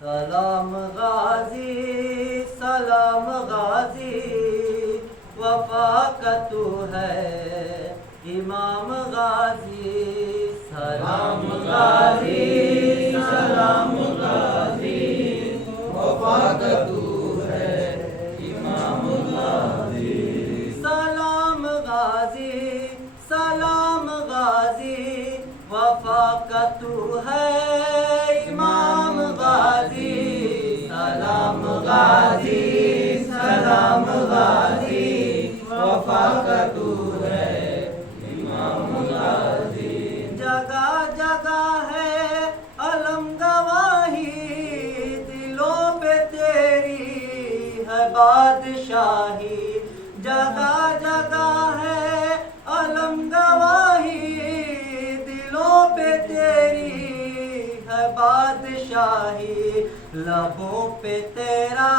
سلام غازی سلام غازی، وفا کا تو ہے امام غازی. سلام غازی سلام غازی، وفا کا تو ہے امام غازی. سلام غازی سلام غازی، وفا کا تو ہے امام غازی. سلام غازی سلام غازی، وفا کا تو ہے امام غازی. جگہ جگہ ہے علم گواہی، دلوں پہ تیری ہے بادشاہی. جگہ جگہ ہے علم گواہی، دلوں پہ تیری ہے بادشاہی. لبوں پہ تیرا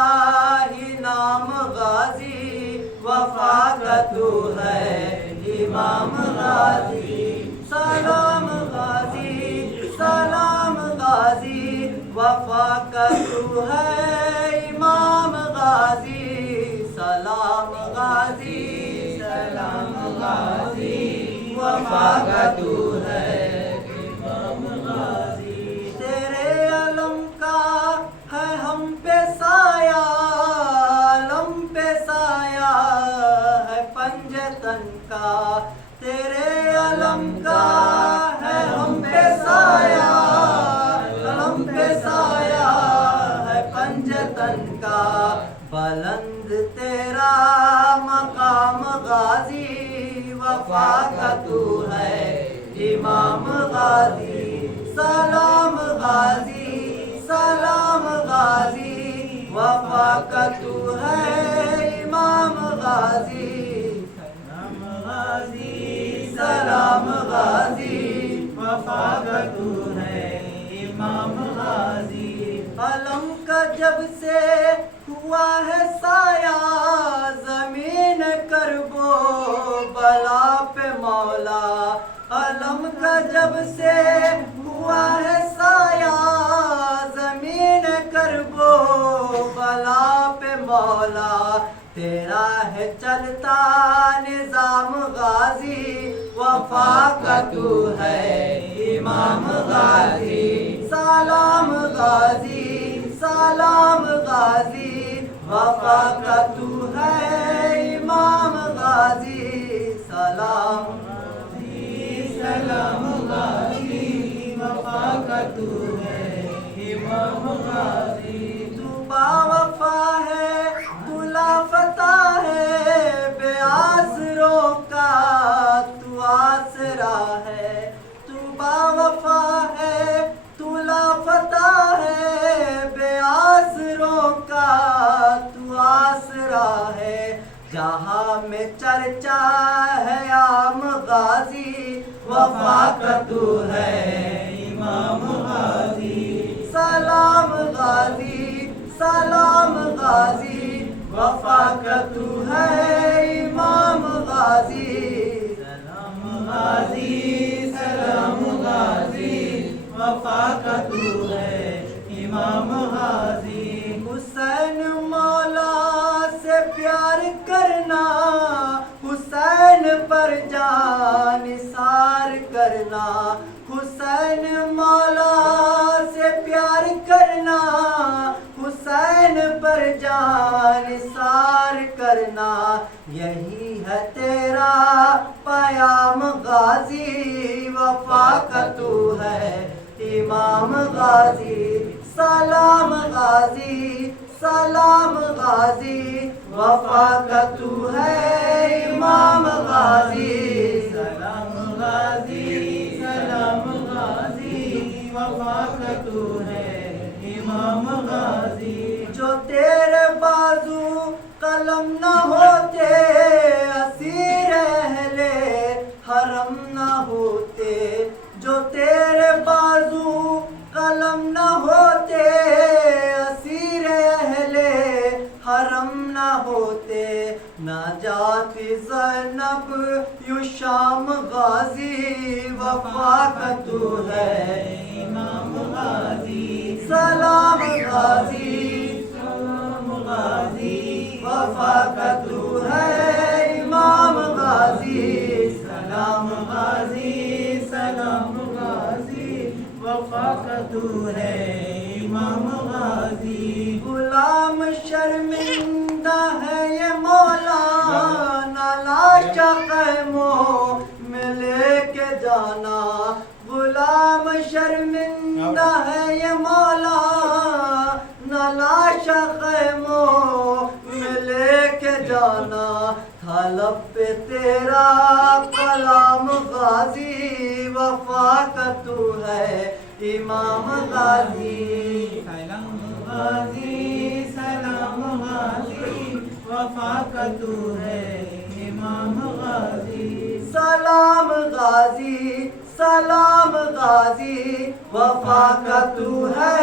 ہی نام غازی، وفا کا تو ہے امام غازی. سلام غازی سلام غازی، وفا کا تو ہے امام غازی. سلام غازی سلام غازی، وفا کا تو ہے امام غازی. تیرے علم کا ہے ہم پہ سایہ، علم پہ سایہ ہے پنجتن کا. تیرے علم کا ہے ہم پہ سایہ، علم پہ سایہ ہے پنجتن کا. بلند تیرا مقام غازی، وفا کا تو ہے امام غازی. سلام غازی سلام غازی، وفا کا تو ہے امام غازی. سلام غازی سلام غازی، وفا کا تو ہے امام غازی. علم کا جب سے ہوا ہے سایہ، زمین کرب و بلا پہ مولا. علم کا جب سے ہوا ہے سایہ، زمین کرب و بلا پہ مولا. تیرا ہے چلتا نظام غازی، وفا کا تو ہے امام غازی. سلام غازی سلام غازی، وفا کا تو ہے امام غازی. سلام غازی سلام غازی، وفا کا تو ہے امام غازی. تو باوفا ہے تو لافتہ ہے، بے آسروں کا تو آسرا ہے. تو باوفا ہے تو لافتہ ہے، بے آسروں کا تو آسرا ہے. جہاں میں چرچا ہے عام غازی، وفا کا تو ہے امام غازی. سلام غازی سلام غازی، وفا کا تو ہے امام غازی. سلام غازی سلام غازی، وفا کا تو ہے امام غازی. حسین مولا سے پیار کرنا، حسین پر جان نثار کرنا. حسین مولا سے پیار کرنا، حسین پر جان نثار کرنا. یہی ہے تیرا پیام غازی، وفا کا تو ہے امام غازی. سلام غازی سلام غازی، وفا کا تو ہے امام غازی. سلام غازی سلام غازی، وفا کا تو ہے امام غازی. جو تیرے بازو قلم نہ ہوتے، اسیر اہل حرم نہ ہوتے. جو تیرے بازو قلم نہ ہوتے، اسیر اہل حرم نہ ہوتے. نجات زینب یوں شام غازی، وفا کا تو ہے امام غازی. سلام غازی تو ہے امام غازی. غلام شرمندہ ہے یہ مولا نہ لاش خیموں میں لے کے جانا. غلام شرمندہ ہے یہ مولا نہ لاش خیموں میں لے کے جانا. تھا لب پہ تیرا کلام غازی وفا کا تو ہے امام غازی. سلام غازی سلام غازی وفا کا تو ہے امام غازی. سلام غازی سلام غازی وفا کا تو ہے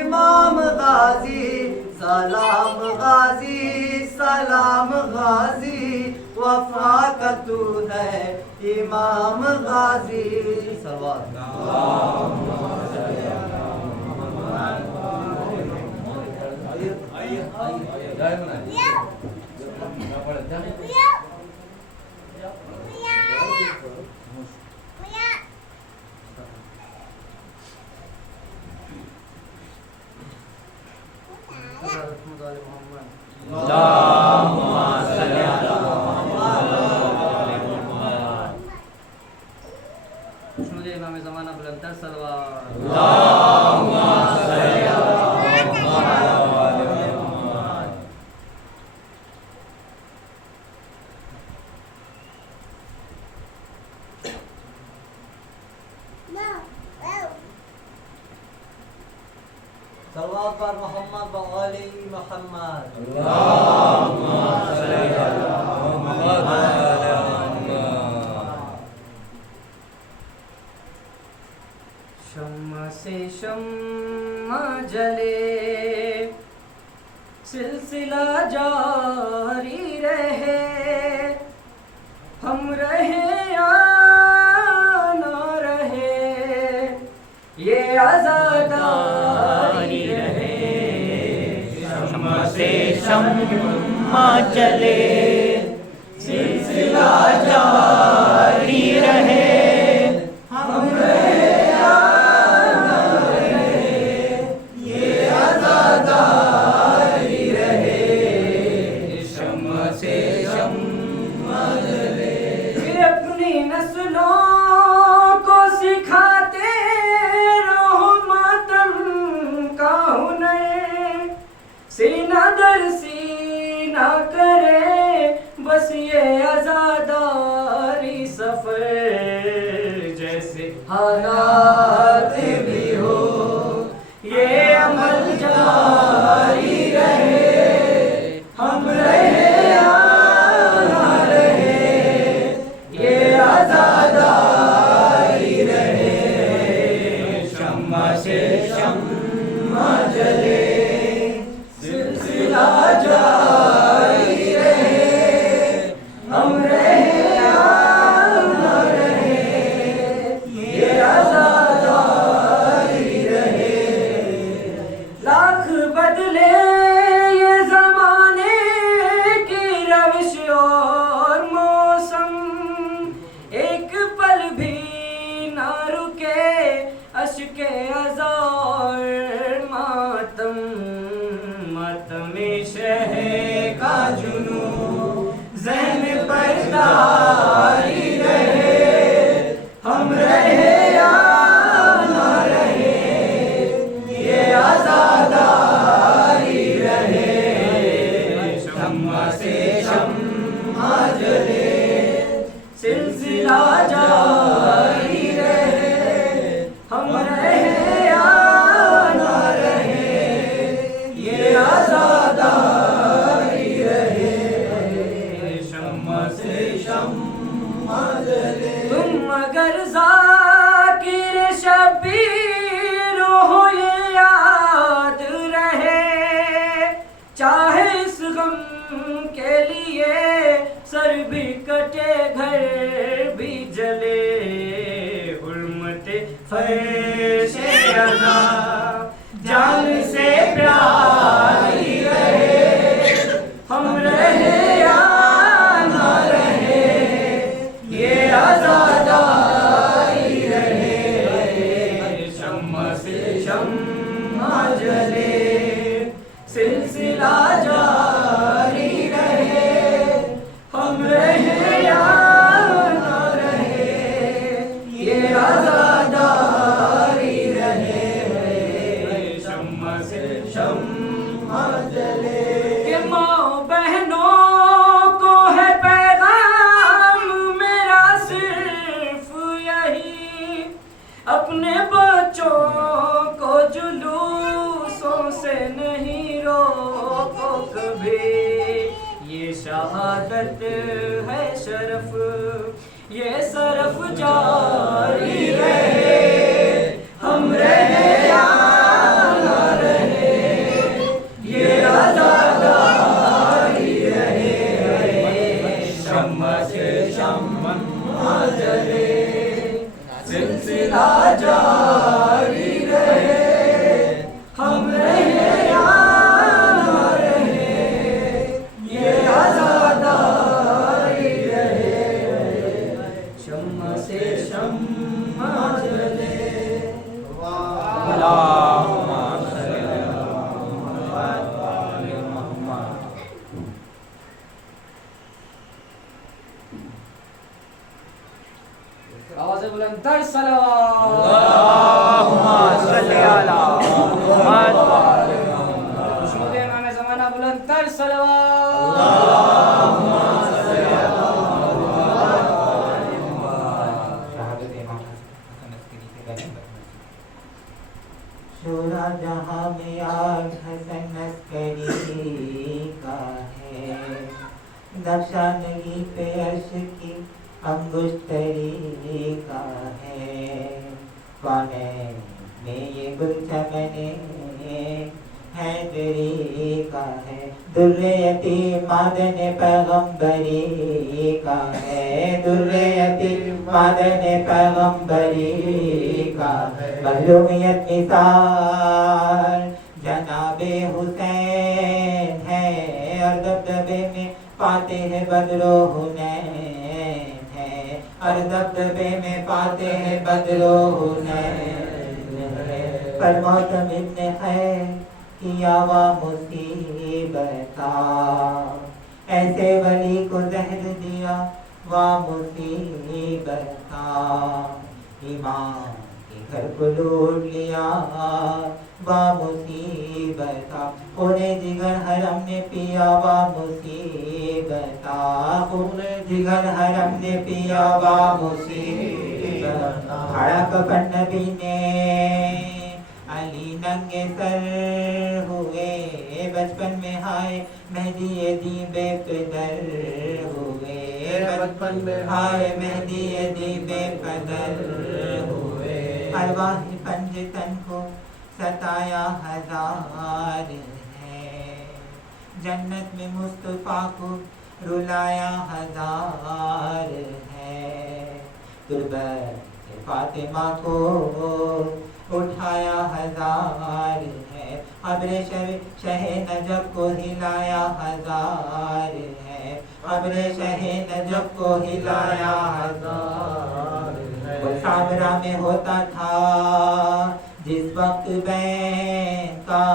امام غازی. سلام غازی سلام غازی وفا کا تو ہے امام غازی. امام زمانہ بلندر سلوات. صلوات پر محمد و آل محمد. شمع سے شمع جلے سلسلہ جاری رہے. ہم رہے یا نہ رہے یہ عزاداری رہے. شمع سے شمع جلے سلسلہ جاری رہے. ہم رہے یا نہ رہے یہ عزاداری رہے. شمع سے شمع جلے. اپنی نسلوں کو سکھاتے رہو ماتم کا ہنر. سینہ در سینہ کرے بس یہ عزاداری سفر. جیسے حالات بھی ہو یہ عمل جاری رہے. ہم رہے یا نہ رہے یہ عزاداری رہے. شمع سے شمع جلے سلسلہ جاری رہے. ہم رہے یا نہ رہے یہ عزاداری رہے. لاکھ بدلے یہ زمانے کی روش اور موسم. ایک پل بھی نہ رکے اشک عزا اور ماتم. ماتم شہ کا جنون ذہن پر تاری رہے. ہم رہے یا نہ رہے یہ عزاداری رہے. شمع سے شمع جلے سلسلہ جاری رہے. ہم رہے یا نہ رہے یہ عزاداری رہے. شمع سے شمع جلے. تم اگر ذاکر شبیر ہو یہ یاد رہے. چاہے اس غم کے لیے سر بھی کٹے گھر بھی جلے. حرمت فرش رضا جان سے پیاری رہے. ہم رہے یا نہ رہے یہ عزاداری رہے. شمع سے سے شمع جلے کہ ماں بہنوں کو ہے پیغام میرا صرف یہی، اپنے بچوں کو جلوسوں سے نہیں روکو کبھی، یہ شہادت ہے شرف، یہ صرف جاری رہے، ہم رہے یا نہ رہے، یہ عزاداری رہے، شمع سے شمع جلے، سلسلہ جاری رہے، ہم رہے یا نہ رہے، یہ عزاداری رہے، شمع سے شمع جلے۔ آواز بلند تر صلوات، اللہم صلی علی محمد خشنود امام زمانہ بلند تر صلوات، شورا جہاں میں آج حسن عسکری کا ہے، نقشاندگی پہ عرش کی انگشتری کا ہے، کونین میں یہ گل چمنے حیدری کا ہے، در یتیم معدن پیغمبری کا ہے، در یتیم معدن پیغمبری کا ہے، معلومیت مثال جناب حسین ہے، اور دبدبے میں فاتح بدر و حنین ہے، اور دبدبے میں فاتح بدر و حنین ہے، پر موسم ابن خیر کیا وا مصیبت، ایسے ولی کو زہر دیا وا مصیبت، ایمان کے گھر کو لوٹ لیا وا مصیبت، خون جگر حرم نے پیا وا مصیبت، خون جگر حرم نے پیا وا مصیبت، کھڑا کفن نبی نے علی ننگے سر ہوئے، بچپن میں ہائے مہدی دی بے قدر ہوئے، بچپن میں ہائے مہدی دی بے قدر ہوئے، ارواح پنجتن کو ستایا ہزار ہے، جنت میں مصطفیٰ کو رلایا ہزار ہے، تربت سے فاطمہ کو اٹھایا ہزار ہے، قبر شہ نجف کو ہلایا ہزار ہے، قبر شہ نجف کو ہلایا ہزار ہے، وہ سامرا میں ہوتا تھا جس وقت بین کا،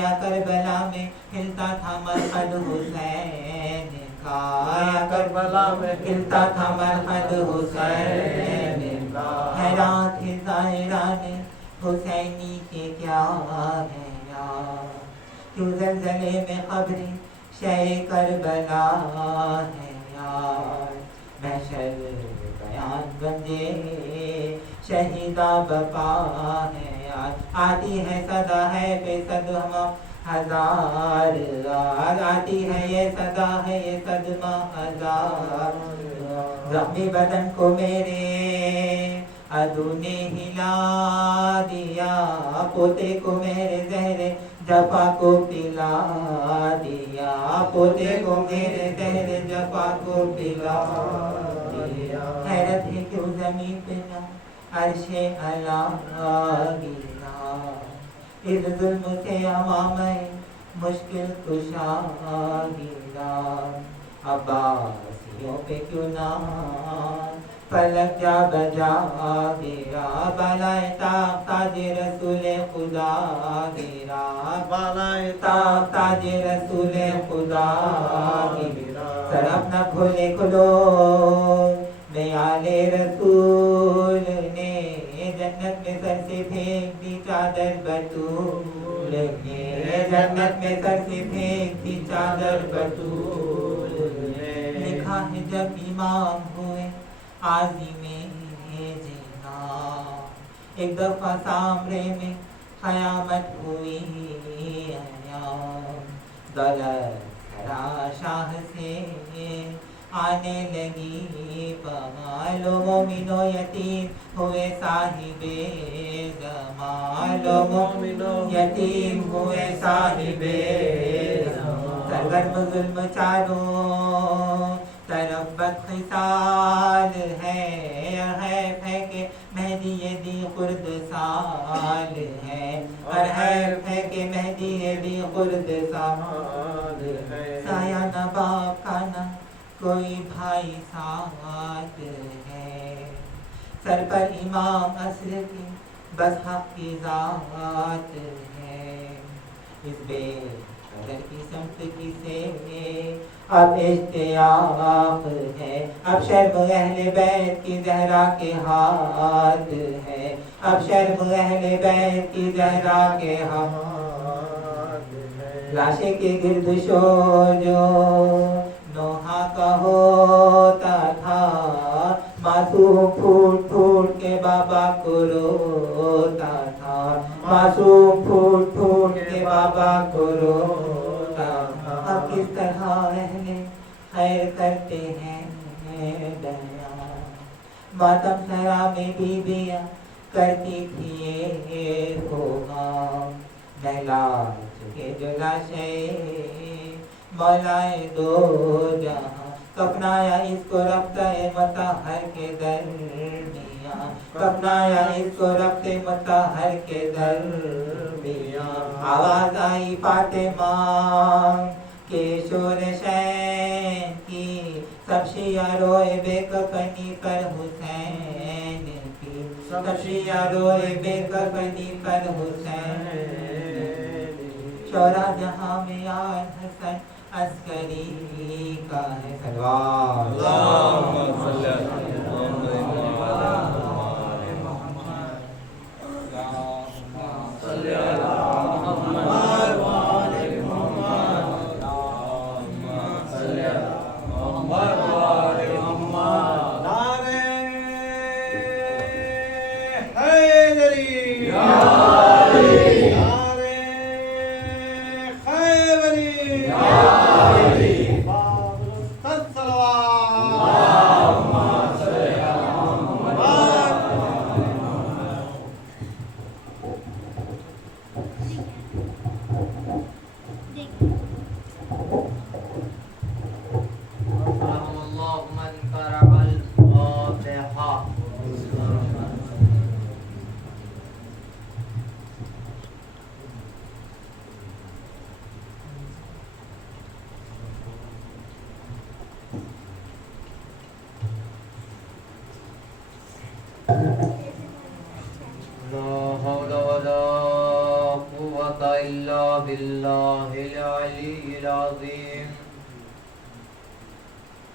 یا کربلا میں ہلتا تھا مرقد حسین کا، یا کربلا میں ہلتا تھا مرقد حسین کا، حیران تھے زائران حسینی کے کیا ہے یار، کیوں زلزلے میں قبر شہ کربلا ہے یار، محشر بیان بندے شہیدہ بپا ہے یار، آتی ہے صدا ہے بے صدمہ ہزار، آتی ہے یہ صدا ہے یہ صدمہ ہزار، زخمی بدن کو میرے عدو نے ہلا دیا، پوتے کو میرے زہر جفا کو پلا دیا، پوتے کو میرے زہر جفا کو پلا دیا، حیرت ہے کیوں زمین پہ نہ عرش اعلیٰ گرا، اس ظلم سے عوام مشکل کشا گرا، عباسیوں پہ کیوں نہ فلک جا بجا گرا، بالائے طاق تاج رسول خدا گرا، بالائے طاق تاج رسول خدا گرا، سر اپنا کھولے کھلو میں آل رسول نے جنت میں سر سے پھینک دی چادر بطول نے، جنت میں سر سے پھینک دی چادر بطول نے، لکھا ہے جب امام ہوئے عازم جنا، ایک دفعہ سامرے میں قیامت ہوئی دولت سرا شاہ سے آنے لگی پمال و مومن و یتیم ہوئے صاحب زمان، و مومن و یتیم ہوئے صاحب زمان، سرگرم ظلم چاروں طرف بدخصال ہے کہ مہدی دی خرد سال ہے، اور ہے کہ مہدی دی خرد سال ہے، سایہ نہ باپ کا نہ کوئی بھائی ساتھ ہے، سر پر امام عصر کی بس حق کی ذات ہے، اس بے قدر کی سمت کی سے اب اشتیاق ہے، اب شرم اہل بیت کی زہرا کے ہاتھ ہے، اب شرم اہل بیت کی زہرا کے ہاتھ ہے، لاشے کے گرد شو جو نوحہ کا ہوتا تھا، معصوم پھوٹ پھوٹ کے بابا کو روتا تھا، معصوم پھوٹ پھوٹ کے بابا کو روتا تھا، اب کس طرح اہل خیر کرتے ہیں بیان، ماتم سرا میں بیویاں کرتی تھی یہ ہوگا، نہلا چکے جو لاشیں مولائے دو جہاں، کفنایا اس کو رفتہ مطہر کے درمیان، کفنایا اس کو رفتہ مطہر کے درمیان، آواز آئی فاطمہ کے شور شین کی، سب شیعہ روئے بے کفنی پر حسین کی، سب شیعہ روئے بے کفنی پر حسین، شورا جہاں میں آج حسن عسکری کا ہے، سلوات اللہم صلی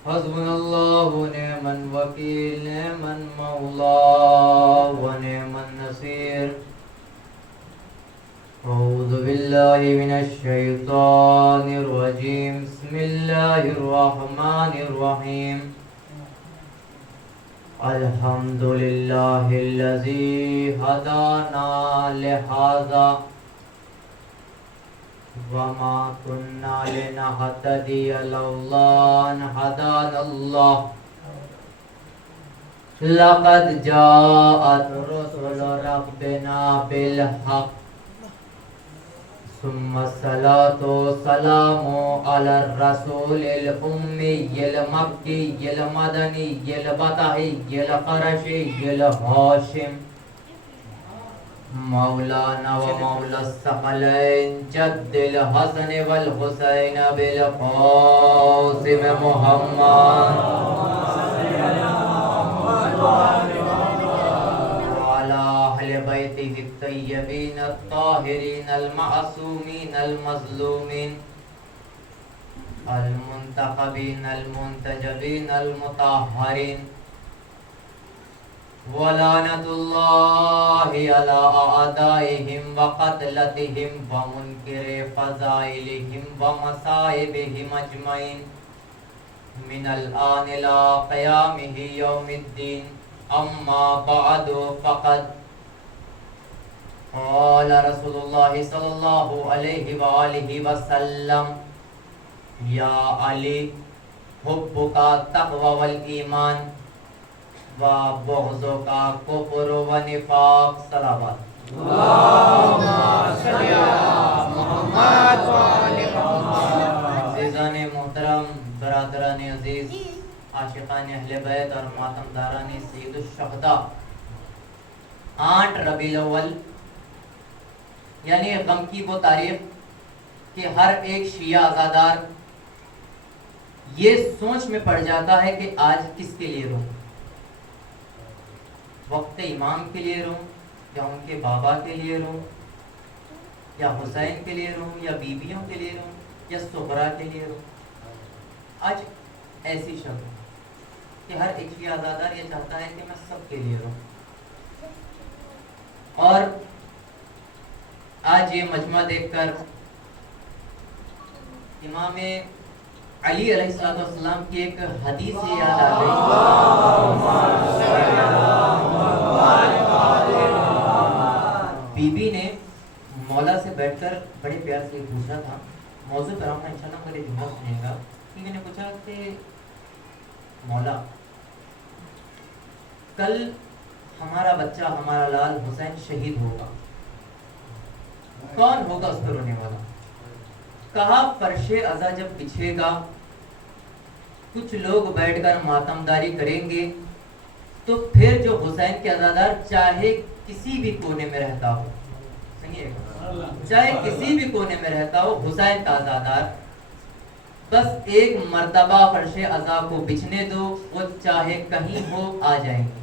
حسبنا اللہ ونعم الوکیل، نعم المولا ونعم النصیر، اعوذ باللہ من الشیطان الرجیم، بسم اللہ الرحمن الرحیم، الحمدللہ الذی ہدانا لہذا وما كنا لنهتدي لولا أن هدانا الله، لقد جاءت رسل ربنا بالحق، ثم الصلاة والسلام على الرسول الأمي المكي المدني البطحي القرشي الهاشم، مولانا و مولا الثقلین جد الحسن والحسین بالقاسم محمد وعلى اہل بیتہ الطیبین الطاہرین المعصومین المظلومین المنتخبین المنتجبین المطہرین وَلَعْنَةُ اللَّهِ عَلَىٰ أَعْدَائِهِمْ وَقَتْلَتِهِمْ وَمُنْكِرِ فَضَائِلِهِمْ وَمَصَائِبِهِمْ أَجْمَعِينَ مِنَ الْآنِ إِلَىٰ قِيَامِ يَوْمِ الدِّينِ أَمَّا بَعْدُ فَقَدْ قال رسول الله صلى الله عليه وآله وسلم يا علي حبك التقوى والإيمان وبغضك كفر ونفاق صلوات اللهم صل على محمد وآل محمد. عزیزان محترم، برادران عزیز، عاشقان اہل بیت اور ماتمداران سید الشہداء، 8 ربیع الاول یعنی غم کی وہ تاریخ کہ ہر ایک شیعہ عزادار یہ سوچ میں پڑ جاتا ہے کہ آج کس کے لیے روں، وقت امام کے لیے روں یا ان کے بابا کے لیے روں یا حسین کے لیے روں یا بیویوں کے لیے روں یا صغرا کے لیے روں. آج ایسی شب کہ ہر ایک شیعہ عزادار یہ چاہتا ہے کہ میں سب کے لیے روں. اور آج یہ مجمع دیکھ کر امام علی علیہ السلام کی ایک حدیث یاد آ گئی. بی بی نے مولا سے بیٹھ کر بڑے پیار سے پوچھا تھا، موضوع پر ہم انشاءاللہ میرے جملہ سنیں گا. بی بی نے پوچھا کہ مولا کل ہمارا بچہ ہمارا لال حسین شہید ہوگا، کون ہوگا اس پر رونے والا؟ کہا فرش عزا جب بچھے گا کچھ لوگ بیٹھ کر ماتمداری کریں گے تو پھر جو حسین کے عزادار چاہے کسی بھی کونے میں رہتا ہو، چاہے کسی بھی کونے میں رہتا ہو، حسین کا عزادار بس ایک مرتبہ فرش عزا کو بچھنے دو، وہ چاہے کہیں ہو آ جائیں گے.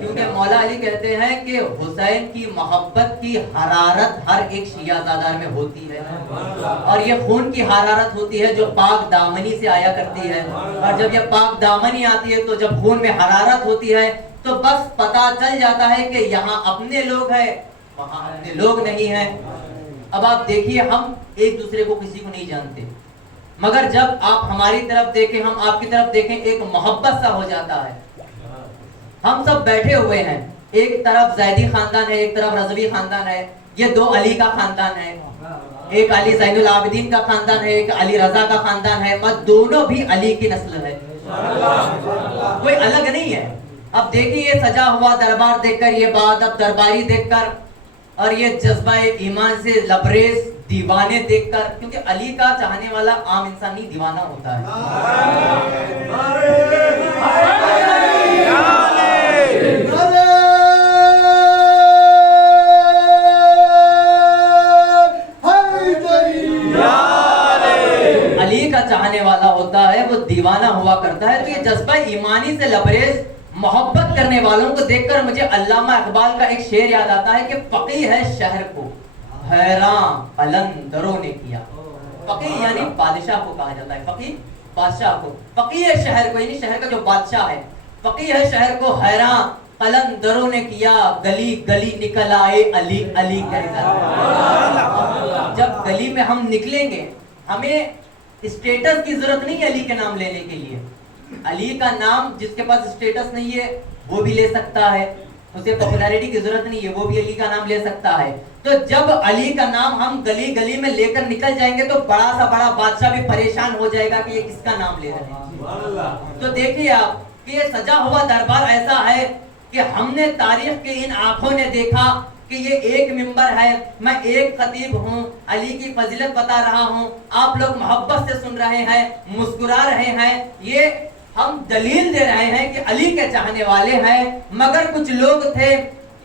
کیونکہ مولا علی کہتے ہیں کہ حسین کی محبت کی حرارت ہر ایک شیعہ عزادار میں ہوتی ہے، اور یہ خون کی حرارت ہوتی ہے جو پاک دامنی سے آیا کرتی ہے. اور جب یہ پاک دامنی آتی ہے تو جب خون میں حرارت ہوتی ہے تو بس پتا چل جاتا ہے کہ یہاں اپنے لوگ ہیں وہاں اپنے لوگ نہیں ہیں. اب آپ دیکھیے ہم ایک دوسرے کو کسی کو نہیں جانتے، مگر جب آپ ہماری طرف دیکھیں ہم آپ کی طرف دیکھیں ایک محبت سا ہو جاتا ہے. ہم سب بیٹھے ہوئے ہیں، ایک طرف زیدی خاندان ہے، ایک طرف رضوی خاندان ہے، یہ 2 علی کا خاندان ہے، ایک علی زین العابدین کا خاندان ہے، ایک علی رضا کا خاندان ہے، مگر دونوں بھی علی کی نسل ہے، کوئی الگ نہیں ہے. اب دیکھیے یہ سجا ہوا دربار دیکھ کر، یہ باادب درباری دیکھ کر، اور یہ جذبہ ایمان سے لبریز دیوانے دیکھ کر، کیونکہ علی کا چاہنے والا عام انسان نہیں دیوانہ ہوتا ہے. علی کا چاہنے والا ہوتا ہے، وہ دیوانہ ہوا کرتا ہے. تو یہ جذبہ ایمانی سے لبریز محبت کرنے والوں کو دیکھ کر مجھے علامہ اقبال کا ایک شعر یاد آتا ہے کہ فقیہ ہے شہر کو حیران قلندروں نے کیا. فقیہ یعنی بادشاہ کو کہا جاتا ہے، فقیہ بادشاہ کو، فقیہ شہر کو یعنی شہر کا جو بادشاہ ہے، فقیہ ہے شہر کو حیران قلندروں نے کیا، گلی گلی نکل آئے علی علی کر کر. جب گلی میں ہم نکلیں گے ہمیں اسٹیٹس کی ضرورت نہیں ہے علی کے نام لینے کے لیے. علی کا نام جس کے پاس اسٹیٹس نہیں ہے وہ بھی لے سکتا ہے، اسے پاپولیرٹی کی ضرورت نہیں ہے، وہ بھی علی کا نام لے سکتا ہے. تو جب علی کا نام ہم گلی گلی میں لے کر نکل جائیں گے تو بڑا سا بڑا بادشاہ بھی پریشان ہو جائے گا کہ یہ کس کا نام لے رہے ہیں. تو دیکھیے آپ کہ یہ سجا ہوا دربار ایسا ہے کہ ہم نے تاریخ کے ان آنکھوں نے دیکھا کہ یہ ایک ممبر ہے، میں ایک خطیب ہوں، علی کی فضیلت بتا رہا ہوں، آپ لوگ محبت سے سن رہے ہیں، مسکرا رہے ہیں، یہ ہم دلیل دے رہے ہیں کہ علی کے چاہنے والے ہیں. مگر کچھ لوگ تھے،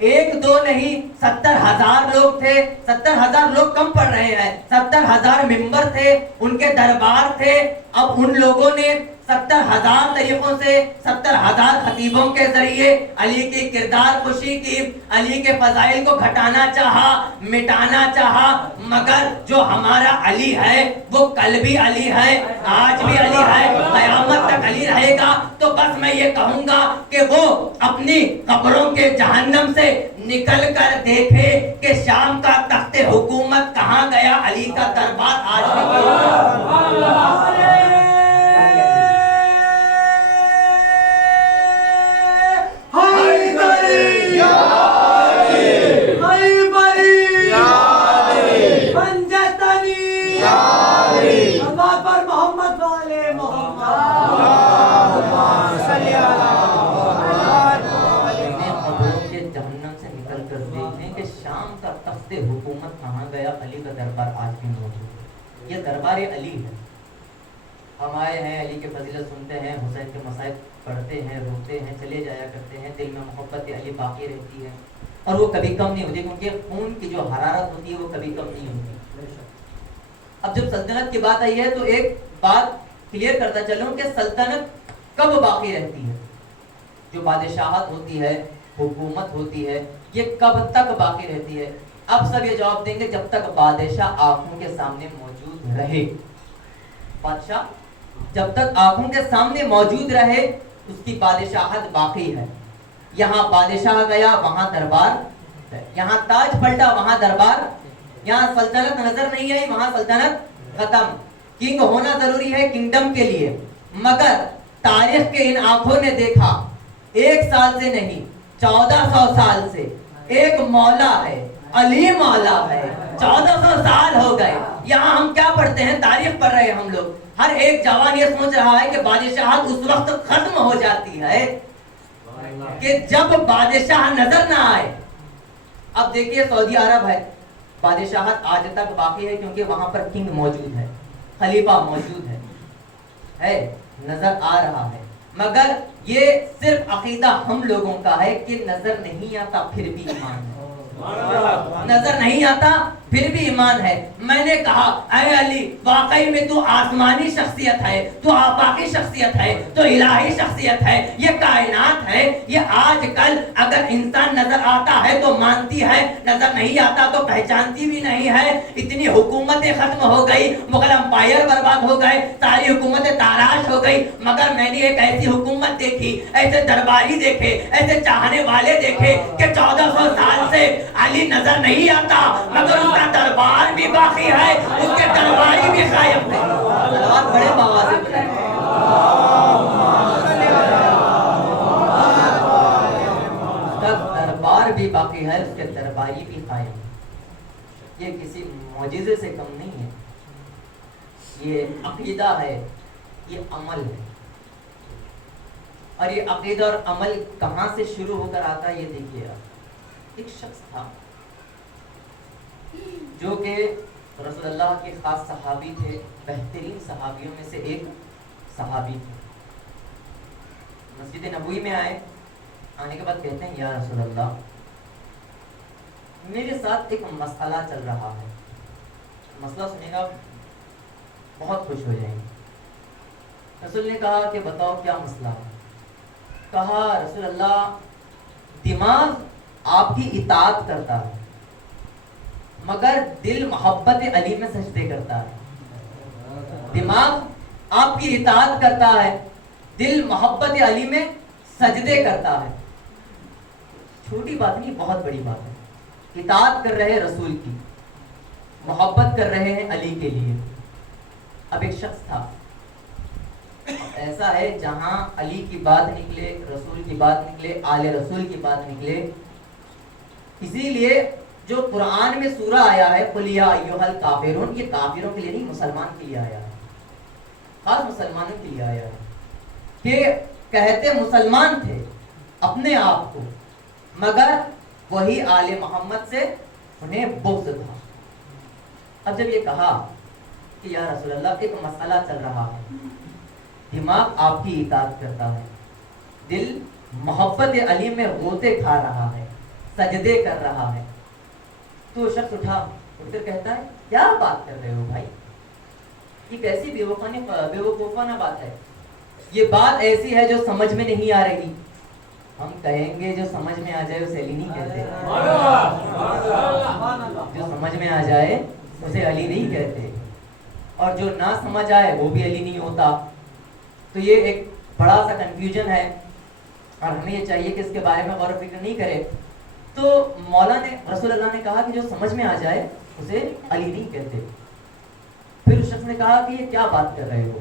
1-2 نہیں 70,000 لوگ تھے. 70,000 لوگ کم پڑ رہے ہیں، 70,000 ممبر تھے، ان کے دربار تھے. اب ان لوگوں نے 70,000 طریقوں سے 70,000 خطیبوں کے ذریعے علی کی کردار خوشی کی، علی کے فضائل کو گھٹانا چاہا، مٹانا چاہا، مگر جو ہمارا علی ہے وہ کل بھی علی ہے، آج بھی علی ہے، قیامت تک علی رہے گا۔ تو بس میں یہ کہوں گا کہ وہ اپنی قبروں کے جہنم سے نکل کر دیکھے کہ شام کا تخت حکومت کہاں گیا، علی کا دربار آج بھی حکومت کہاں گیا، علی کا دربار آج بھی موجود ہے۔ یہ دربار علی ہے۔ ہم آئے ہیں، علی کے فضیلت سنتے ہیں، حسین کے مصائب پڑھتے ہیں، روتے ہیں، چلے جایا کرتے ہیں، دل میں محبت علی باقی رہتی ہے اور وہ کبھی کم نہیں ہوتی، کیونکہ خون کی جو حرارت ہوتی ہے وہ کبھی کم نہیں ہوتی۔ اب جب سلطنت کی بات آئی ہے تو ایک بات کلیئر کرتا چلوں کہ سلطنت کب باقی رہتی ہے، جو بادشاہت ہوتی ہے، حکومت ہوتی ہے، یہ کب تک باقی رہتی ہے؟ اب سب یہ جواب دیں گے جب تک بادشاہ آنکھوں کے سامنے موجود رہے۔ بادشاہ جب تک آنکھوں کے سامنے موجود رہے اس کی بادشاہت باقی ہے۔ یہاں بادشاہ گیا وہاں دربار، یہاں تاج پلٹا وہاں دربار، یہاں سلطنت نظر نہیں آئی وہاں سلطنت ختم۔ کنگ ہونا ضروری ہے کنگڈم کے لیے، مگر تاریخ کے ان آنکھوں نے دیکھا 1 سال سے نہیں 1400 سال سے ایک مولا ہے، علی مولا ہے، 1400 سال ہو گئے۔ یہاں ہم کیا پڑھتے ہیں، تاریخ پڑھ رہے ہیں ہم لوگ۔ ہر ایک جوان یہ سوچ رہا ہے کہ بادشاہت اس وقت ختم ہو جاتی ہے کہ جب بادشاہ نظر نہ آئے۔ اب دیکھیے سعودی عرب ہے، بادشاہت آج تک باقی ہے کیونکہ وہاں پر کنگ موجود ہے، خلیفہ موجود ہے، نظر آ رہا ہے، مگر یہ صرف عقیدہ ہم لوگوں کا ہے کہ نظر نہیں آتا پھر بھی ایمان ہے، نظر نہیں آتا پھر بھی ایمان ہے۔ میں نے کہا اے علی واقعی میں تو آسمانی شخصیت ہے، تو آفاقی شخصیت ہے، تو الہی شخصیت ہے، یہ کائنات ہے، یہ آج کل اگر انسان نظر آتا ہے تو مانتی ہے، نظر نہیں آتا تو پہچانتی بھی نہیں ہے۔ اتنی حکومتیں ختم ہو گئی، مغل امپائر برباد ہو گئے، ساری حکومتیں تاراش ہو گئی، مگر میں نے ایک ایسی حکومت دیکھی، ایسے درباری دیکھے، ایسے چاہنے والے دیکھے کہ 1400 سال سے علی نظر نہیں آتا مگر اس کا دربار بھی باقی ہے، اس کے درباری بھی قائم ہے۔ صلوات بڑے بابا سے بلائیں، اس کا دربار بھی باقی ہے، اس کے درباری بھی قائم ہے۔ یہ کسی معجزے سے کم نہیں ہے، یہ عقیدہ ہے، یہ عمل ہے۔ اور یہ عقیدہ اور عمل کہاں سے شروع ہو کر آتا ہے یہ دیکھیے آپ۔ ایک شخص تھا جو کہ رسول اللہ کے خاص صحابی تھے، بہترین صحابیوں میں سے ایک صحابی تھے۔ مسجد نبوی میں آئے، آنے کے بعد کہتے ہیں یا رسول اللہ میرے ساتھ ایک مسئلہ چل رہا ہے، مسئلہ سنے گا بہت خوش ہو جائیں گے۔ رسول نے کہا کہ بتاؤ کیا مسئلہ ہے؟ کہا رسول اللہ دماغ آپ کی اطاعت کرتا ہے مگر دل محبت علی میں سجدے کرتا ہے۔ دماغ آپ کی اطاعت کرتا ہے، دل محبت علی میں سجدے کرتا ہے۔ چھوٹی بات نہیں، بہت بڑی بات ہے۔ اطاعت کر رہے رسول کی، محبت کر رہے ہیں علی کے لیے۔ اب ایک شخص تھا، ایسا ہے جہاں علی کی بات نکلے، رسول کی بات نکلے، آل رسول کی بات نکلے، اسی لیے جو قرآن میں سورہ آیا ہے قُلْ يَا أَيُّهَا الْكَافِرُونَ، یہ کافروں کے لیے نہیں، مسلمان کے لیے آیا ہے، خاص مسلمانوں کے لیے آیا ہے، کہ کہتے مسلمان تھے اپنے آپ کو مگر وہی آل محمد سے انہیں بغض تھا۔ اب جب یہ کہا کہ یا رسول اللہ ایک مسئلہ چل رہا ہے، دماغ آپ کی اطاعت کرتا ہے، دل محبت علی میں غوطے کھا رہا ہے، سجدے کر رہا ہے، تو شخص اٹھ کر کہتا ہے کیا بات کر رہے ہو بھائی، یہ کیسی بے وقوفانہ بات ہے؟ یہ بات ایسی ہے جو سمجھ میں نہیں آ رہی، ہم کہیں گے جو سمجھ میں آ جائے اسے علی نہیں کہتے، جو سمجھ میں آ جائے اسے علی نہیں کہتے، اور جو نہ سمجھ آئے وہ بھی علی نہیں ہوتا۔ تو یہ ایک بڑا سا کنفیوژن ہے، اور ہمیں یہ چاہیے کہ اس کے بارے میں غور و فکر نہیں کرے۔ تو مولا نے رسول اللہ نے کہا کہ جو سمجھ میں آ جائے اسے علی نہیں کہتے۔ پھر اس شخص نے کہا کہ یہ کیا بات کر رہے ہو،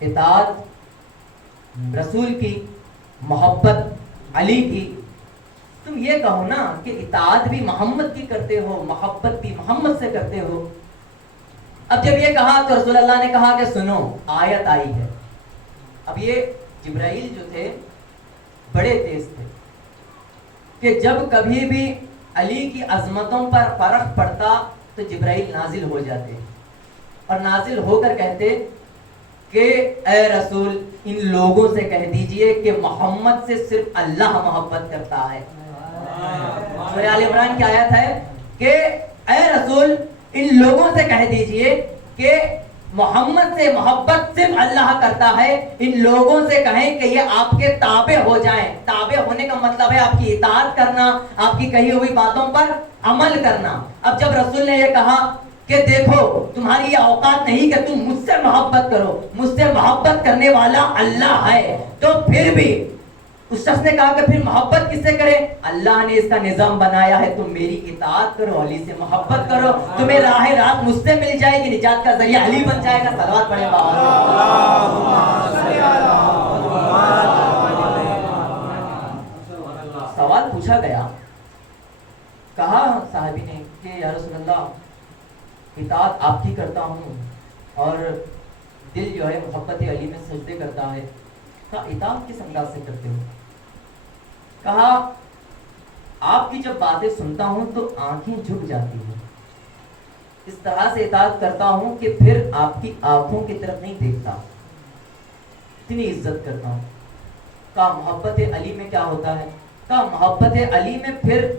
اطاعت رسول کی، محبت علی کی، تم یہ کہو نا کہ اطاعت بھی محمد کی کرتے ہو، محبت بھی محمد سے کرتے ہو۔ اب جب یہ کہا تو رسول اللہ نے کہا کہ سنو، آیت آئی ہے۔ اب یہ جبرائیل جو تھے بڑے تیز تھے کہ جب کبھی بھی علی کی عظمتوں پر فرق پڑتا تو جبرائیل نازل ہو جاتے اور نازل ہو کر کہتے کہ اے رسول ان لوگوں سے کہہ دیجئے کہ محمد سے صرف اللہ محبت کرتا ہے۔ سورہ آل عمران کی آیت ہے کہ اے رسول ان لوگوں سے کہہ دیجئے کہ محمد سے محبت صرف اللہ کرتا ہے، ان لوگوں سے کہیں کہ یہ آپ کے تابع ہو جائیں۔ تابع ہونے کا مطلب ہے آپ کی اطاعت کرنا، آپ کی کہی ہوئی باتوں پر عمل کرنا۔ اب جب رسول نے یہ کہا کہ دیکھو تمہاری یہ اوقات نہیں کہ تم مجھ سے محبت کرو، مجھ سے محبت کرنے والا اللہ ہے، تو پھر بھی اس شخص نے کہا کہ پھر محبت کس سے کرے؟ اللہ نے اس کا نظام بنایا ہے، تم میری اطاعت کرو، علی سے محبت کرو، تمہیں راہ راست مجھ سے مل جائے گی، نجات کا ذریعہ علی بن جائے گا۔ صلوات پڑھیں سوال پوچھا گیا، کہا صحابی نے کہ یا رسول اللہ اطاعت آپ کی کرتا ہوں اور دل جو ہے محبت علی میں سجدے کرتا ہے، کہا اطاعت کس انداز سے کرتے ہو؟ کہا آپ کی جب باتیں سنتا ہوں تو آنکھیں جھک جاتی ہیں، اس طرح سے اطاعت کرتا ہوں کہ پھر آپ کی آنکھوں کی طرف نہیں دیکھتا، اتنی عزت کرتا ہوں۔ کہا محبت علی میں کیا ہوتا ہے؟ کہا محبت علی میں پھر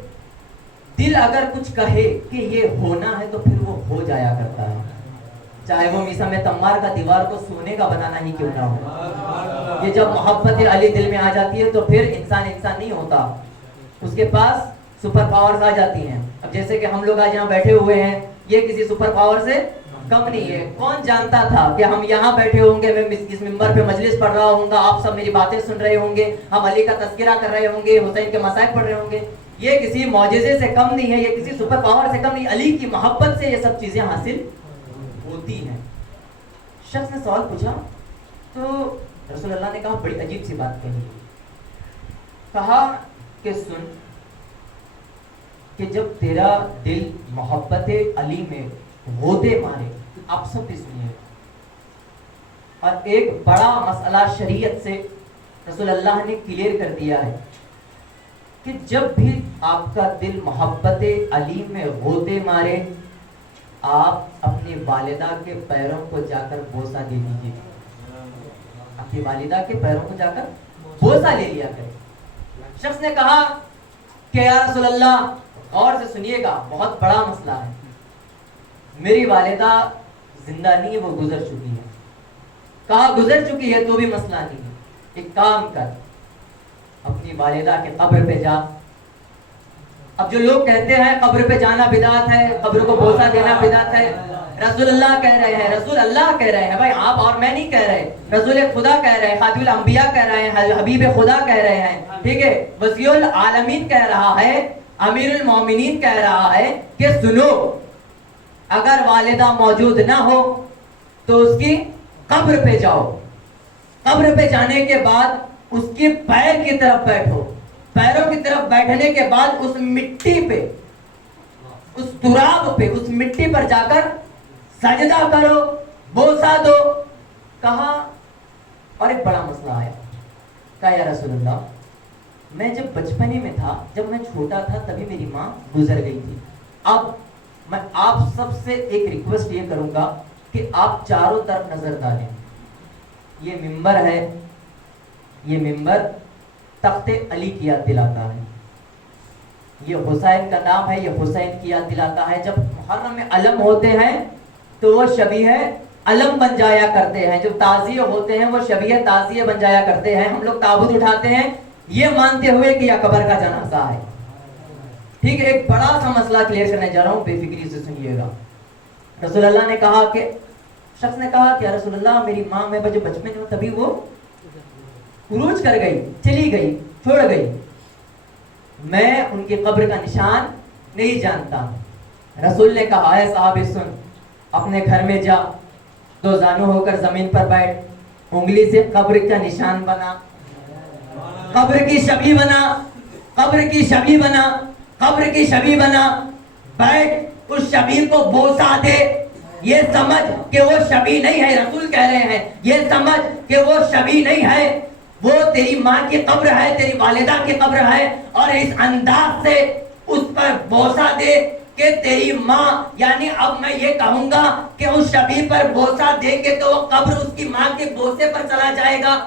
دل اگر کچھ کہے کہ یہ ہونا ہے تو پھر وہ ہو جایا کرتا ہے، چاہے وہ میسا میں تمار کا دیوار کو سونے کا بنانا ہی کیوں نہ ہو۔ یہ جب محبت علی دل میں آ جاتی ہے تو پھر انسان نہیں ہوتا، اس کے پاس سپر پاورز آ جاتی ہیں۔ اب جیسے کہ ہم لوگ آج یہاں بیٹھے ہوئے ہیں، یہ کسی سپر پاور سے کم نہیں ہے۔ کون جانتا تھا کہ ہم یہاں بیٹھے ہوں گے، میں اس ممبر پہ مجلس پڑھ رہا ہوں گا، آپ سب میری باتیں سن رہے ہوں گے، ہم علی کا تذکرہ کر رہے ہوں گے، حسین کے مصائب پڑھ رہے ہوں گے۔ یہ کسی معجزے سے کم نہیں ہے، یہ کسی سپر پاور سے کم نہیں، علی کی محبت سے یہ سب چیزیں حاصل ہوتی ہیں۔ شخص نے سوال پوچھا تو رسول اللہ نے کہا بڑی عجیب سی بات کہی، کہا کہ سن کہ جب تیرا دل محبت علی میں غوطے مارے، آپ سب بھی سنیے، اور ایک بڑا مسئلہ شریعت سے رسول اللہ نے کلیئر کر دیا ہے کہ جب بھی آپ کا دل محبت علی میں غوطے مارے، آپ اپنی والدہ کے پیروں کو جا کر بوسہ دے دیجیے، اپنی والدہ کے پیروں کو جا کر بوسہ لے لیا کرے۔ شخص نے کہا کہ یا رسول اللہ غور سے سنیے گا، بہت بڑا مسئلہ ہے، میری والدہ زندہ نہیں ہے، وہ گزر چکی ہے۔ کہا گزر چکی ہے تو بھی مسئلہ نہیں ہے، ایک کام کر، اپنی والدہ کے قبر پہ جا۔ اب جو لوگ کہتے ہیں قبر پہ جانا بدعت ہے، قبر کو بوسہ دینا بدعت ہے، رسول اللہ کہہ رہے ہیں، رسول اللہ کہہ رہے ہیں، بھائی آپ اور میں نہیں کہہ رہے، رسول خدا کہہ رہے ہیں، خاتم الانبیاء کہہ رہے ہیں، حبیب خدا کہہ رہے ہیں، ٹھیک ہے، وصی العالمین کہہ رہا ہے، امیر المومنین کہہ رہا ہے کہ سنو، اگر والدہ موجود نہ ہو تو اس کی قبر پہ جاؤ، قبر پہ جانے کے بعد اس کے پیر کی طرف بیٹھو، پیروں کی طرف بیٹھنے کے بعد اس مٹی پہ، اس تراب پہ، اس مٹی پر جا کر سجدہ کرو، بوسہ دو۔ کہا اور ایک بڑا مسئلہ آیا، کہا یا رسول اللہ میں جب بچپنے میں تھا، جب میں چھوٹا تھا تبھی میری ماں گزر گئی تھی، اب میں آپ سب سے ایک ریکویسٹ یہ کروں گا کہ آپ چاروں طرف نظر ڈالیں، یہ ممبر ہے، یہ ممبر تخت علی کی یاد دلاتا ہے، یہ حسین کا نام ہے، یہ حسین کی یاد دلاتا ہے۔ جب محرم میں علم ہوتے ہیں تو وہ شبیہ علم بن جایا کرتے ہیں, جو تعزیے ہوتے ہیں وہ شبیہ تعزیے بن جایا کرتے ہیں. ہم لوگ تابوت اٹھاتے ہیں یہ مانتے ہوئے کہ یہ قبر کا جنازہ ہے. ٹھیک ہے, ایک بڑا سا مسئلہ کلیئر کرنے جا رہا ہوں, بے فکری سے سنیے گا. رسول اللہ نے کہا کہ شخص نے کہا کہ یا رسول اللہ میری ماں میں جو بچپن میں تبھی وہ خروج کر گئی, چلی گئی, چھوڑ گئی, میں ان کی قبر کا نشان نہیں جانتا. رسول نے کہا ہے صحابی سن, اپنے گھر میں جا, دو زانو ہو کر زمین پر بیٹھ, انگلی سے قبر کا نشان بنا, قبر کی شبیہ بنا, قبر کی شبیہ بنا, قبر کی شبیہ بنا, بیٹھ, اس شبیہ کو بوسا دے, یہ سمجھ کہ وہ شبیہ نہیں ہے. رسول کہہ رہے ہیں یہ سمجھ کہ وہ شبیہ نہیں ہے, وہ تیری ماں کی قبر ہے, تیری والدہ کی قبر ہے, اور اس انداز سے اس پر بوسا دے کہ تیری ماں, یعنی اب میں یہ کہوں گا کہ اس شبیہ پر بوسا دے کے تو وہ قبر اس کی ماں کے بوسے پر چلا جائے گا.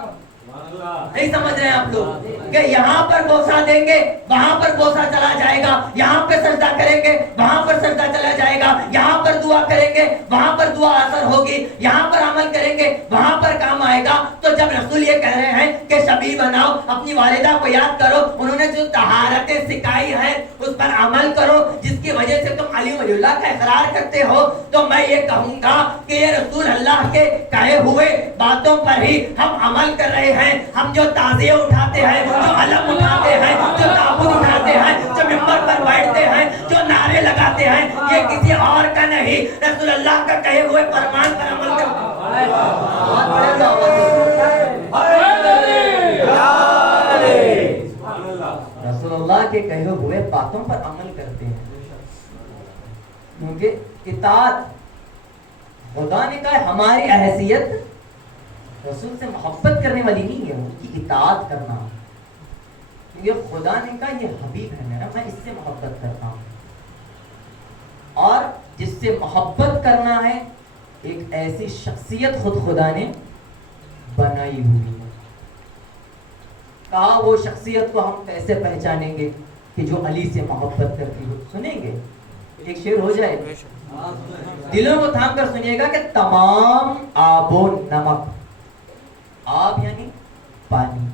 نہیں سمجھ رہے ہیں آپ لوگ کہ یہاں پر بوسا دیں گے وہاں پر بوسا چلا جائے گا, یہاں پہ سجدہ کریں گے وہاں پر سجدہ چلا جائے گا, یہاں پر دعا کریں گے وہاں پر دعا اثر ہوگی, یہاں پر عمل کریں گے وہاں پر کام آئے گا. تو جب رسول یہ کہہ رہے ہیں کہ شبیہ بناؤ, اپنی والدہ کو یاد کرو, انہوں نے جو طہارتیں سکھائی ہیں اس پر عمل کرو, جس کی وجہ سے تم علی ولی اللہ کا اقرار کرتے ہو, تو میں یہ کہوں گا کہ یہ رسول اللہ کے کہے ہوئے باتوں پر ہی ہم عمل کر رہے ہیں. ہم جو تعزیے اٹھاتے ہیں, جو علم اٹھاتے ہیں, جو تابوت اٹھاتے ہیں, جو ممبر پر بیٹھتے ہیں, جو نعرے لگاتے ہیں, یہ کسی اور کا نہیں, رسول اللہ کا کہے ہوئے فرمان پر عمل کرتے ہیں. رسول اللہ کے کہے ہوئے باتوں پر عمل کرتے ہیں, کیونکہ اطاعت, خدا نے کہا ہماری حیثیت رسول سے محبت کرنے والی نہیں ہے, ان کی اطاعت کرنا. کیونکہ خدا نے کہا یہ حبیب ہے میرا, میں اس سے محبت کرتا ہوں, اور جس سے محبت کرنا ہے ایک ایسی شخصیت خود خدا نے بنائی ہوئی ہے. کہا وہ شخصیت کو ہم کیسے پہچانیں گے کہ جو علی سے محبت کرتی ہو. سنیں گے ایک شعر ہو جائے, دلوں کو تھام کر سنیے گا کہ تمام آب و نمک, آب یعنی پانی,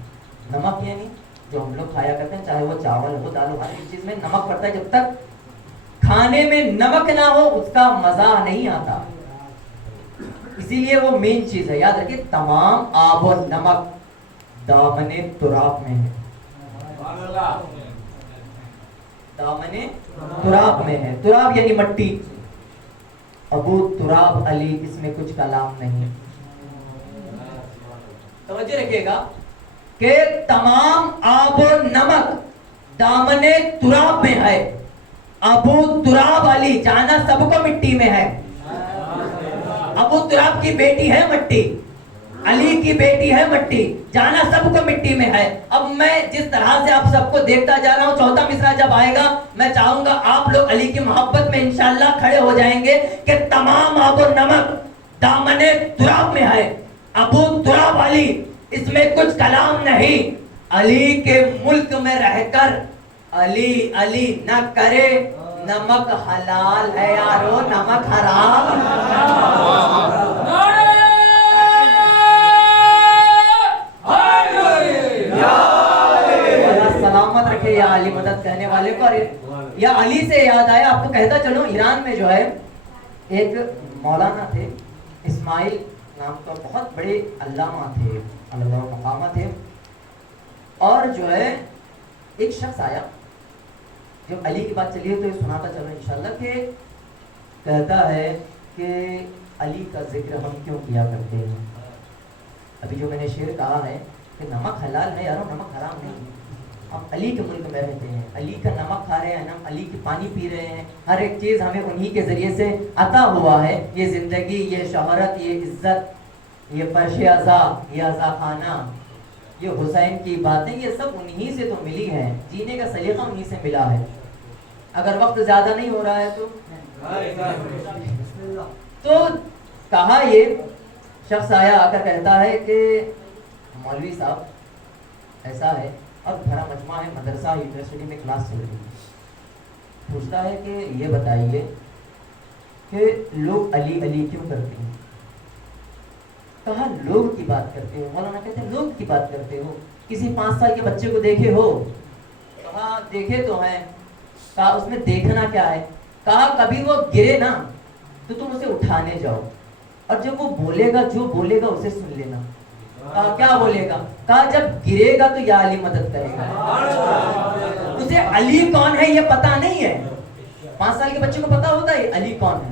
نمک یعنی جو ہم لوگ کھایا کرتے ہیں, چاہے وہ چاول ہو, دال ہو, ہر ایک چیز میں نمک پڑتا ہے. جب تک کھانے میں نمک نہ ہو اس کا مزہ نہیں آتا, اسی لیے وہ مین چیز ہے. یاد رکھیے تمام آب و نمک دامن تراب میں ہے, دامن تراب میں ہے. تراب یعنی مٹی, ابو تراب علی, اس میں کچھ کلام نہیں. توجہ رکھیے گا کہ تمام آب و نمک دامن تراب میں ہے. ابو تراب علی, جانا سب کو مٹی میں ہے. ابو تراب کی بیٹی ہے مٹی, علی کی بیٹی ہے مٹی, جانا سب کو مٹی میں ہے. اب میں جس طرح سے آپ سب کو دیکھتا جا رہا ہوں, چوتھا مصرع جب آئے گا میں چاہوں گا آپ لوگ علی کی محبت میں انشاءاللہ کھڑے ہو جائیں گے کہ تمام آب و نمک دامن تراب میں ہے. ابو تراب علی, اس میں کچھ کلام نہیں. علی کے ملک میں رہ کر علی علی نہ کرے, نمک حلال ہے یارو, نمک حرام. سلامت رکھے یا علی مدد کہنے والے کو. یا علی سے یاد آیا آپ کو کہتا چلو, ایران میں جو ہے ایک مولانا تھے, اسماعیل نام کا, بہت بڑے علامہ تھے, علامہ مقامہ تھے. اور جو ہے ایک شخص آیا جو علی کی بات چلی ہے تو یہ سناتا چلو انشاءاللہ, کہ کہتا ہے کہ علی کا ذکر ہم کیوں کیا کرتے ہیں. ابھی جو میں نے شعر کہا ہے کہ نمک حلال ہے یارو, نمک حرام نہیں. ہم علی کے ملک میں رہتے ہیں, علی کا نمک کھا رہے ہیں, ہم علی کی پانی پی رہے ہیں, ہر ایک چیز ہمیں انہی کے ذریعے سے عطا ہوا ہے. یہ زندگی, یہ شہرت, یہ عزت, یہ فرش عزا, یہ عزا خانہ, یہ حسین کی باتیں, یہ سب انہی سے تو ملی ہیں. جینے کا سلیقہ انہی سے ملا ہے. اگر وقت زیادہ نہیں ہو رہا ہے تو کہا, یہ شخص آیا آ کر کہتا ہے کہ مولوی صاحب ایسا ہے, اب بھرا مجمع ہے, مدرسہ یونیورسٹی میں کلاس چل رہی ہے. پوچھتا ہے کہ یہ بتائیے کہ لوگ علی علی کیوں کرتے ہیں. کہا لوگ کی بات کرتے ہو؟ مولانا کہتے ہیں لوگ کی بات کرتے ہو؟ کسی 5 سال کے بچے کو دیکھے ہو؟ کہا دیکھے تو ہیں۔ کہا اس میں دیکھنا کیا ہے؟ کہا کبھی وہ گرے نا تو تم اسے اٹھانے جاؤ، اور جب وہ بولے گا جو بولے گا اسے سن لینا۔ کہا کیا بولے گا؟ کہا جب گرے گا تو یا علی مدد کرے گا۔ اسے علی کون ہے یہ پتا نہیں ہے۔ 5 سال کے بچے کو پتا ہوتا ہے علی کون ہے،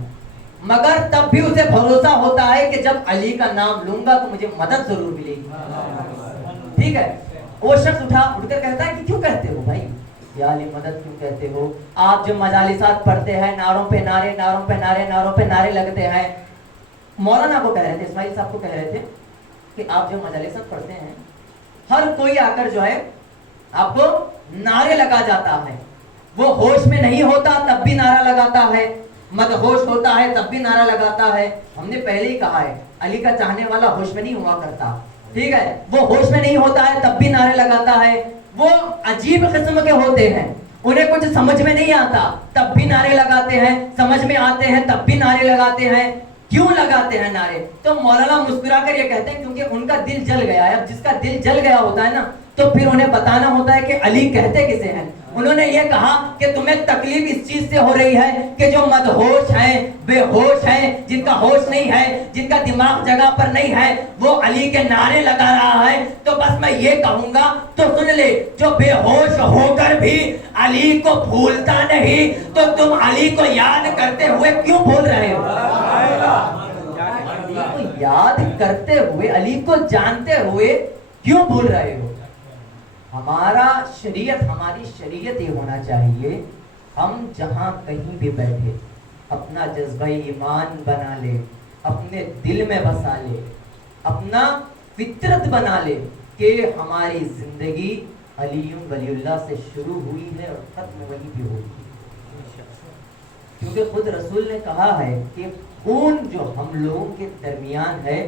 مگر تب بھی اسے بھروسہ ہوتا ہے کہ جب علی کا نام لوں گا تو مجھے مدد ضرور ملے گی۔ ٹھیک ہے، وہ شخص اٹھ کر کہتا ہے کہ کیوں کہتے ہو بھائی یا علی مدد کیوں کہتے ہو؟ آپ جو مجالسات پڑھتے ہیں نعروں پہ نعرے، نعروں پہ نعرے، نعروں پہ نعرے لگتے ہیں۔ مولانا کو کہہ رہے تھے، اسماعیل صاحب کو کہہ رہے تھے کہ آپ جو مجالسات پڑھتے ہیں ہر کوئی آ کر جو ہے آپ کو نعرے لگا جاتا ہے، وہ ہوش میں نہیں ہوتا تب بھی نعرہ لگاتا ہے، مدہوش ہوتا ہے تب بھی نعرہ لگاتا ہے۔ ہم نے پہلے ہی کہا ہے علی کا چاہنے والا ہوش میں نہیں ہوا کرتا، ٹھیک ہے، وہ ہوش میں نہیں ہوتا ہے تب بھی نعرے لگاتا ہے۔ وہ عجیب قسم کے ہوتے ہیں، انہیں کچھ سمجھ میں نہیں آتا تب بھی نعرے لگاتے ہیں، سمجھ میں آتے ہیں تب بھی نعرے لگاتے ہیں۔ کیوں لگاتے ہیں نعرے؟ تو مولانا مسکرا کر یہ کہتے ہیں کیونکہ ان کا دل جل گیا ہے۔ اب جس کا دل جل گیا ہوتا ہے نا تو پھر انہیں بتانا ہوتا ہے کہ علی کہتے کسے ہیں۔ انہوں نے یہ کہا کہ تمہیں تکلیف اس چیز سے ہو رہی ہے کہ جو مدہوش ہیں، بے ہوش ہیں، جن کا ہوش نہیں ہے، جن کا دماغ جگہ پر نہیں ہے، وہ علی کے نعرے لگا رہا ہے۔ تو بس میں یہ کہوں گا تو سن لے، جو بے ہوش ہو کر بھی علی کو بھولتا نہیں تو تم علی کو یاد کرتے ہوئے کیوں بھول رہے ہو؟ علی کو یاد کرتے ہوئے، علی کو جانتے ہوئے کیوں بھول رہے ہو؟ ہماری شریعت یہ ہونا چاہیے، ہم جہاں کہیں بھی بیٹھے اپنا جذبہ ایمان بنا لے، اپنے دل میں بسا لے، اپنا فطرت بنا لے کہ ہماری زندگی علی ولی اللہ سے شروع ہوئی ہے اور ختم وہیں پہ ہوگی۔ کیونکہ خود رسول نے کہا ہے کہ خون جو ہم لوگوں کے درمیان ہے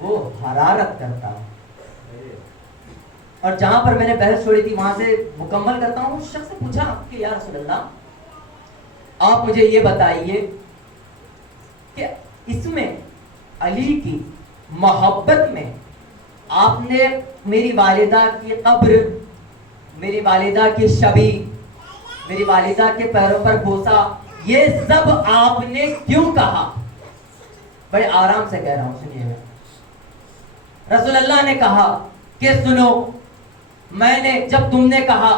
وہ حرارت کرتا ہے۔ اور جہاں پر میں نے بحث چھوڑی تھی وہاں سے مکمل کرتا ہوں۔ اس شخص سے پوچھا کہ یا رسول اللہ آپ مجھے یہ بتائیے کہ اس میں علی کی محبت میں آپ نے میری والدہ کی قبر، میری والدہ کی شبی، میری والدہ کے پیروں پر بوسا، یہ سب آپ نے کیوں کہا؟ بڑے آرام سے کہہ رہا ہوں، سنیے گا۔ رسول اللہ نے کہا کہ سنو، میں نے جب تم نے کہا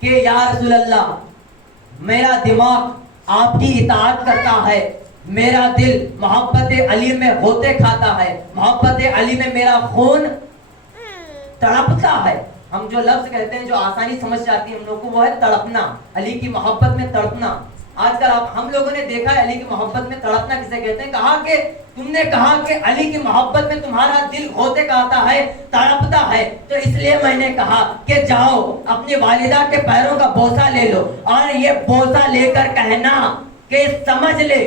کہ یا رسول اللہ میرا دماغ آپ کی اطاعت کرتا ہے، میرا دل محبت علی میں ہوتے کھاتا ہے، محبت علی میں میرا خون تڑپتا ہے۔ ہم جو لفظ کہتے ہیں جو آسانی سمجھ جاتی ہے ہم لوگ کو، وہ ہے تڑپنا، علی کی محبت میں تڑپنا۔ آج کل ہم لوگوں نے دیکھا ہے علی کی محبت میں تڑپنا کسے کہتے ہیں؟ کہا کہ تم نے کہا کہ علی کی محبت میں تمہارا دل ہوتے کہتا ہے، تڑپتا ہے، تو اس لیے میں نے کہا کہ جاؤ اپنی والدہ کے پیروں کا بوسہ لے لو، اور یہ بوسہ لے کر کہنا کہ سمجھ لے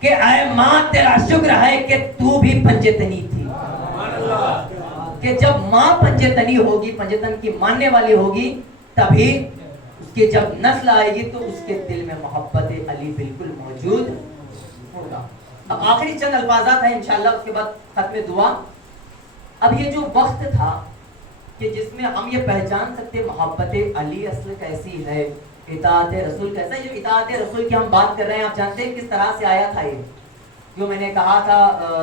کہ اے ماں تیرا شکر ہے کہ تو بھی پنجے تنی تھی، کہ جب ماں پنجے تنی ہوگی، پنجے تن کی ماننے والی ہوگی، تبھی اس کی جب نسل آئے گی تو اس کے دل میں محبت علی بالکل موجود ہوگا۔ اب آخری چند الفاظات ہیں انشاءاللہ، اس کے بعد ختم دعا۔ اب یہ جو وقت تھا کہ جس میں ہم یہ پہچان سکتے محبت علی اصل کیسی ہے، اطاعت رسول کیسا ہے۔ جو اطاعت رسول کی ہم بات کر رہے ہیں، آپ جانتے ہیں کس طرح سے آیا تھا یہ؟ جو میں نے کہا تھا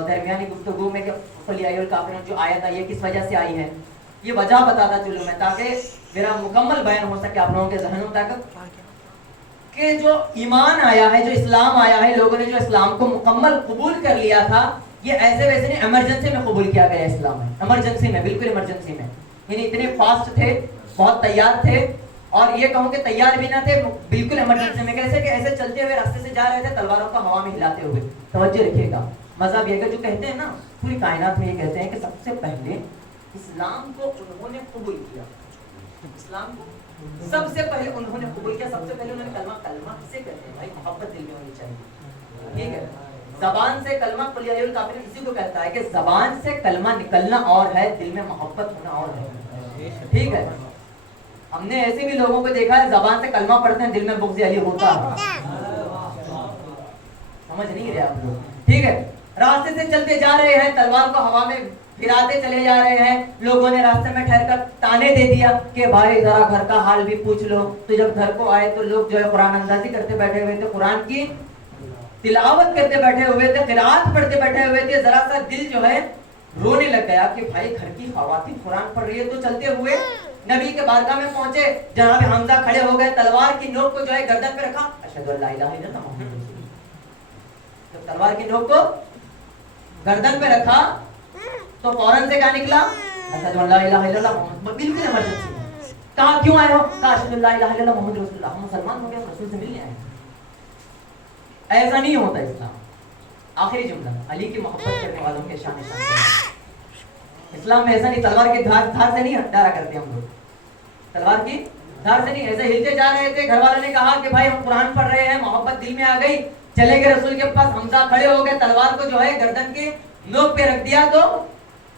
درمیانی گفتگو میں کہ قل یا ایھا الکافرون جو آیت ہے یہ کس وجہ سے آئی ہے، یہ وجہ بتاتا چلوں میں تاکہ میرا مکمل بیان ہو سکے آپ لوگوں کے ذہنوں تک، کہ جو ایمان آیا ہے، جو اسلام آیا ہے، لوگوں نے جو اسلام کو مکمل قبول کر لیا تھا، یہ ایسے ویسے نہیں، ایمرجنسی میں قبول کیا گیا اسلام ہے، ایمرجنسی میں، بالکل ایمرجنسی میں، یعنی اتنے فاسٹ تھے، بہت تیار تھے، اور یہ کہوں کہ تیار بھی نہ تھے، بالکل ایمرجنسی میں، کیسے کہ ایسے چلتے ہوئے راستے سے جا رہے تھے تلواروں کو ہوا میں ہلاتے ہوئے۔ توجہ رکھیے گا، مذہب یہ کہ جو کہتے ہیں نا پوری کائنات میں یہ کہتے ہیں کہ سب سے پہلے اسلام کو انہوں نے قبول کیا، اسلام کو سب سے پہلے انہوں نے قبول کیا، سب سے پہلے انہوں نے کلمہ کسے کہتے ہیں بھائی؟ محبت دل میں ہونی چاہیے، ٹھیک ہے؟ زبان سے کلمہ قل یا ایھا الکافرون اسی کو کہتا ہے کہ زبان سے کلمہ نکلنا اور ہے، دل میں محبت ہونا اور ہے، ٹھیک ہے؟ ہم نے ایسے بھی لوگوں کو دیکھا ہے زبان سے کلمہ پڑھتے ہیں، دل میں بغض علی ہوتا ہے، سمجھ نہیں رہے آپ لوگ، ٹھیک ہے؟ راستے سے چلتے جا رہے ہیں, تلوار کو ہوا میں پھراتے چلے جا رہے ہیں. لوگوں نے راستے میں ٹھہر کر تانے دے دیا کہ بھائی ذرا گھر کا حال بھی پوچھ لو. تو جب گھر کو آئے تو لوگ جو ہے قرآن اندازی کرتے بیٹھے ہوئے تھے, قرآن کی تلاوت کرتے بیٹھے ہوئے تھے, قرات پڑھتے بیٹھے ہوئے تھے. ذرا سا دل جو ہے رونے لگ گیا کہ بھائی گھر کی خواتین قرآن پڑھ رہی ہے. تو چلتے ہوئے نبی کے بارگاہ میں پہنچے. جناب حمزہ کھڑے ہو گئے, تلوار کی نوک کو جو ہے گردن پہ رکھا, اشہد ان لا الہ الا اللہ محمد رسول اللہ. جب تلوار کی نوک کو گردن پہ رکھا تو فوراً سے کیا نکلا, اشہد ان لا الہ الا اللہ محمد. بالکل ایمرجنسی. کہا کیوں آئے ہو؟ کہا اشہد ان لا الہ الا اللہ محمد رسول اللہ. ہم مسلمان ہو گئے, رسول سے ملنے آئے ہیں. ایسا نہیں ہوتا اسلام. آخری جملہ, علی کی محبت کرنے والوں کے شان شان. اسلام میں ایسا نہیں, تلوار کی دھار سے نہیں ڈرا کرتے ہم لوگ, تلوار کی دھار سے نہیں. ایسے ہلتے جا رہے تھے, گھر والوں نے کہا کہ بھائی ہم قرآن پڑھ رہے ہیں, محبت دل میں آ گئی. چلے گئے رسول کے پاس, حمزہ کھڑے ہو گئے, تلوار کو جو ہے گردن کے نوک پہ رکھ دیا. تو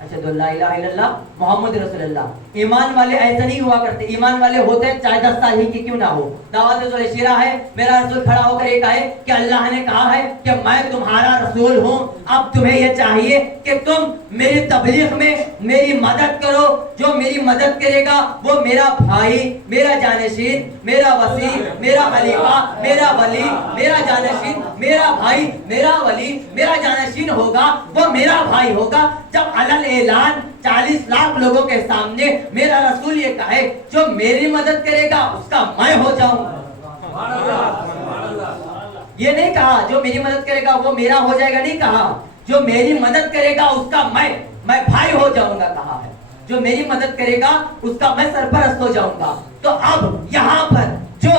اشہد ان لا الہ الا اللہ محمد رسول اللہ. ایمان والے ایسا نہیں ہوا کرتے. ایمان والے ہوتے ہیں چاہے 10 سال ہی کی کیوں نہ ہو. دعوت ذوالشیرہ ہے, میرا رسول کھڑا ہو کر یہ کہے کہ اللہ نے کہا ہے کہ میں تمہارا رسول ہوں, اب تمہیں یہ چاہیے کہ تم میری تبلیغ میں میری مدد کرو. جو میری مدد کرے گا وہ میرا بھائی, میرا جانشین, میرا وسیع, میرا خلیفہ, میرا ولی, میرا جانشین, میرا بھائی, میرا ولی, میرا جانشین ہوگا, وہ میرا بھائی ہوگا. جب علل اعلان 40 لاکھ لوگوں کے سامنے میرا رسول یہ کہے جو میری مدد کرے گا اس کا میں ہو جاؤں. یہ نہیں کہا جو میری مدد کرے گا وہ میرا ہو جائے گا, نہیں کہا جو میری مدد کرے گا اس کا میں بھائی ہو جاؤں گا. کہا ہے جو میری مدد کرے گا اس کا میں سرپرست ہو جاؤں گا. تو اب یہاں پر جو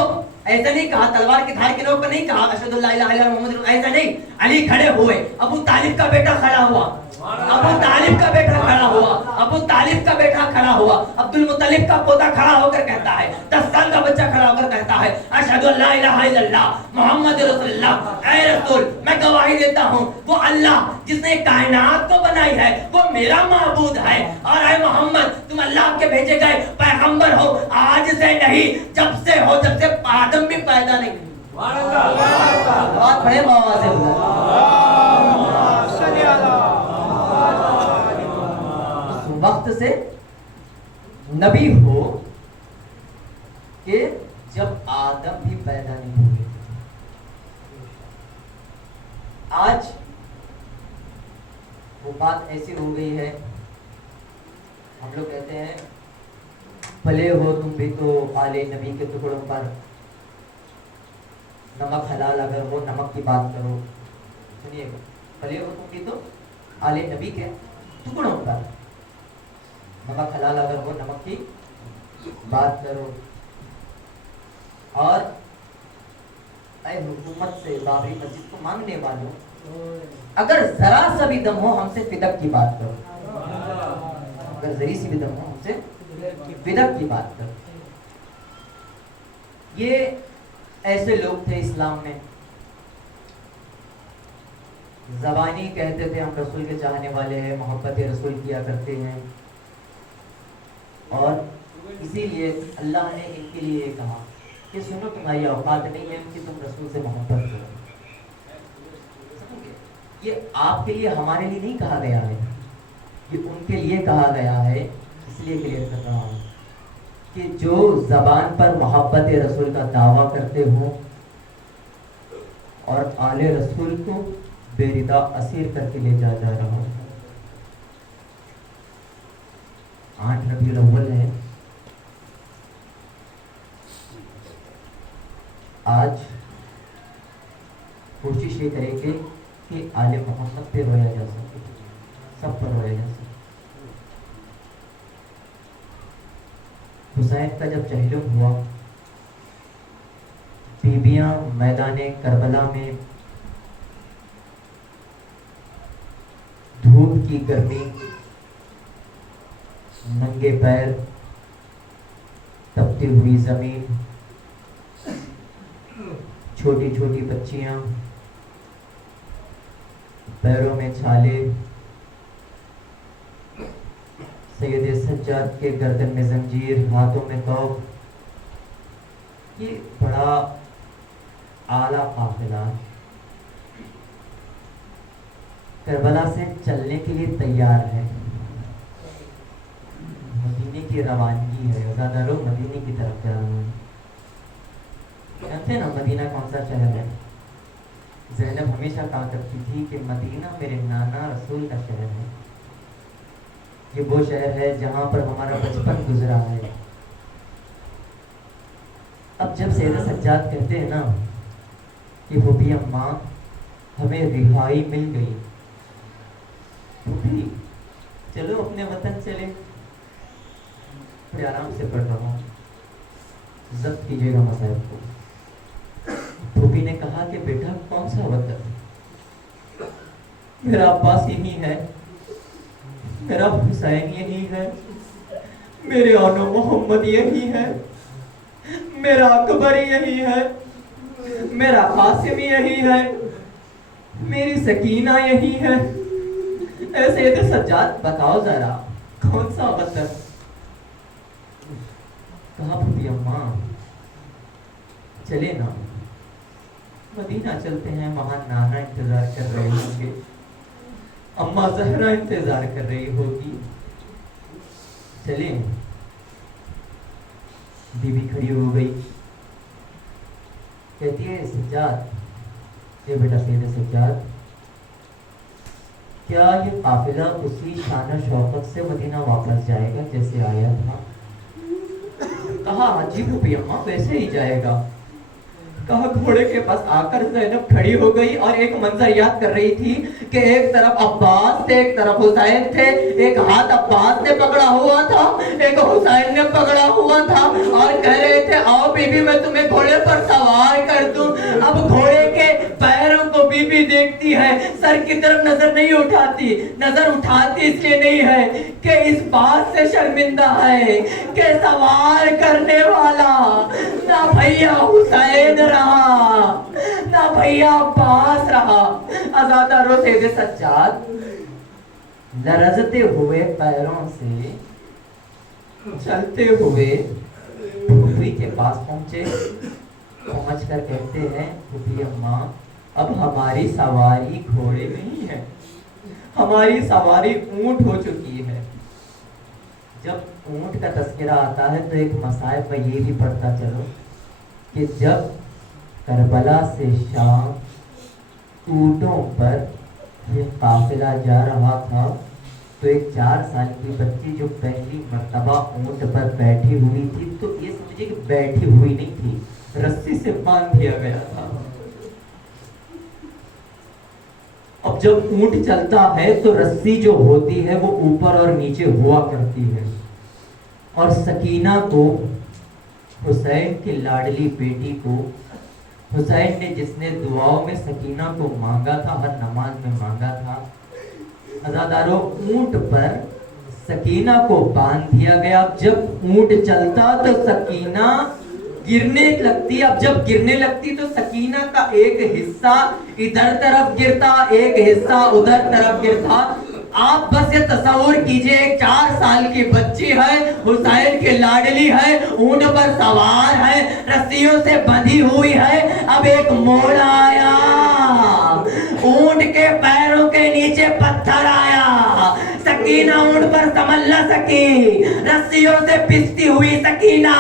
ایسا نہیں کہا, تلوار کی دھار کے لوگ کو نہیں کہا اشہد ان لا الہ الا اللہ محمد رسول اللہ, ایسا نہیں. علی کھڑے ہوئے, ابو طالب کا بیٹا کھڑا ہوا, ابو طالب کا بیٹا کھڑا ہوا, ابو طالب کا بیٹا کھڑا ہوا, عبد المطلب کا پوتا کھڑا ہو کر کہتا ہے, 10 سال کا بچہ کھڑا ہو کر کہتا ہے اشہد ان لا الہ الا اللہ محمد رسول اللہ. اے رسول میں گواہی دیتا ہوں وہ اللہ جس نے کائنات کو بنائی ہے وہ میرا معبود ہے, اور اے محمد تم اللہ کے بھیجے گئے پیغمبر ہو, آج سے نہیں جب سے ہو, جب سے آدم بھی پیدا نہیں. بات پڑھے بابا سے وقت سے نبی ہو کہ جب آدم بھی پیدا نہیں ہوئے. آج وہ بات ایسی ہو گئی ہے, ہم لوگ کہتے ہیں بھلے ہو تم بھی تو آل نبی کے ٹکڑوں پر, نمک حلال اگر وہ نمک کی بات کرو. سنیے, بھلے ہو تم بھی تو آل نبی کے ٹکڑوں پر, نمک حلال اگر وہ نمک کی بات کرو. اور اے حکومت سے بابری مسجد کو مانگنے والوں, اگر ذرا سا بھی دم ہو ہم سے فدق کی بات کرو. اگر ذری سی بھی دم ہو ہم سے فدق کی بات کرو. یہ ایسے لوگ تھے اسلام میں, زبانی کہتے تھے ہم رسول کے چاہنے والے ہیں, محبت رسول کیا کرتے ہیں, اور اسی لیے اللہ نے ان کے لیے یہ کہا کہ سنو تمہاری اوقات نہیں ہے کہ تم رسول سے محبت کرو. یہ آپ کے لیے ہمارے لیے نہیں کہا گیا ہے, یہ ان کے لیے کہا گیا ہے. اس لیے کلیئر کر رہا ہوں کہ جو زبان پر محبت رسول کا دعویٰ کرتے ہوں اور آل رسول کو بے ردا اسیر کر کے لے جا رہا ہوں. 8 ربیع الاول ہے آج. کوشش یہ کریں گے کہ آل محمد پہ رویا جا سکے, سب پر رویا جا سکے. حسین کا جب چہلم ہوا, بیبیاں میدان کربلا میں دھوپ کی گرمی, ننگے پیر, تپتی ہوئی زمین, چھوٹی چھوٹی بچیاں, پیروں میں چھالے, سید سجاد کے گردن میں زنجیر, ہاتھوں میں توق. یہ بڑا اعلیٰ قافلہ. کربلا سے چلنے کے لیے تیار ہے. مدینے کی روانگی ہے. زیادہ لوگ مدینے کی طرف جا رہے ہیں. جانتے ہیں نا مدینہ کون سا شہر ہے؟ زینب ہمیشہ کہا کرتی تھی کہ مدینہ میرے نانا رسول کا شہر ہے. یہ وہ شہر ہے جہاں پر ہمارا بچپن گزرا ہے. اب جب سید سجاد کہتے ہیں نا کہ پھوپھی اماں ہمیں رہائی مل گئی، پھوپھی چلو اپنے وطن چلے. بڑے آرام سے پڑھ رہا ہوں، ضبط کیجیے گا مسائل کو. پھوپھی نے کہا کہ بیٹا کون سا وطن؟ میرا عباس یہی ہے، میرا حسین یہی ہے، میرے آنو محمد یہی ہے، میرا اکبر یہی ہے، میرا قاسم یہی ہے، میری سکینہ یہی ہے. ایسے تو سجاد بتاؤ ذرا کون سا وطن؟ کہا پھوپھی اماں چلے نا مدینہ چلتے ہیں، وہاں نانا انتظار کر رہے ہوں گے، اماں زہرا انتظار کر رہی ہوگی. چلیں. بی بی کھڑی ہو گئی، کہتی ہے سجاد، یہ بیٹا سید سجاد، کیا یہ قافلہ اسی شان و شوقت سے مدینہ واپس جائے گا جیسے آیا تھا؟ کہا جی پھوپھی اماں ویسے ہی جائے گا. کہا گھوڑے کے پاس آ کر زینب کھڑی ہو گئی اور ایک منظر یاد کر رہی تھی کہ ایک طرف عباس تھے، ایک طرف حسین تھے. ایک ہاتھ عباس نے پکڑا ہوا تھا، ایک حسین نے پکڑا ہوا تھا، اور کہہ رہے تھے آؤ بی بی میں تمہیں گھوڑے پر سوار کر دوں. اب گھوڑے کے پیروں کو بی بی دیکھتی ہے، سر کی طرف نظر نہیں اٹھاتی. نظر اٹھاتی اس لیے نہیں ہے کہ اس بات سے شرمندہ ہے کہ سوار کرنے والا نہ بھیا حسین رہا نہ بھیا عباس رہا. آزادہ رو سید سجاد لرزتے ہوئے پیروں سے چلتے ہوئے پھوپھی کے پاس پہنچے. پہنچ کر کہتے ہیں پھوپھی اماں اب ہماری سواری گھوڑے نہیں ہے، ہماری سواری اونٹ ہو چکی ہے. جب اونٹ کا تذکرہ آتا ہے تو ایک مصائب میں یہ بھی پڑھتا چلو کہ جب کربلا سے شام اونٹوں پر یہ قافلہ جا رہا تھا تو ایک 4 سال کی بچی جو پہلی مرتبہ اونٹ پر بیٹھی ہوئی تھی، تو یہ سمجھے کہ بیٹھی ہوئی نہیں تھی، رسی سے باندھ دیا گیا تھا. اب جب اونٹ چلتا ہے تو رسی جو ہوتی ہے وہ اوپر اور نیچے ہوا کرتی ہے. اور سکینہ کو، حسین کی لاڈلی بیٹی کو، حسین نے جس نے دعاؤں میں سکینہ کو مانگا تھا، ہر نماز میں مانگا تھا، عزادارو اونٹ پر سکینہ کو باندھ دیا گیا. جب اونٹ چلتا تو سکینہ گرنے لگتی. اب جب گرنے لگتی تو سکینہ کا ایک حصہ ادھر طرف گرتا، ایک حصہ ادھر طرف گرتا. آپ بس یہ تصور کیجئے ایک 4 سال کی بچی ہے، حسین کی لاڈلی ہے، اونٹ پر سوار ہے، رسیوں سے بندھی ہوئی ہے. اب ایک موڑ آیا، اونٹ کے پیروں کے نیچے پتھر آیا، سکینہ اونٹ پر سنبھل نہ سکی، رسیوں سے پستی ہوئی سکینہ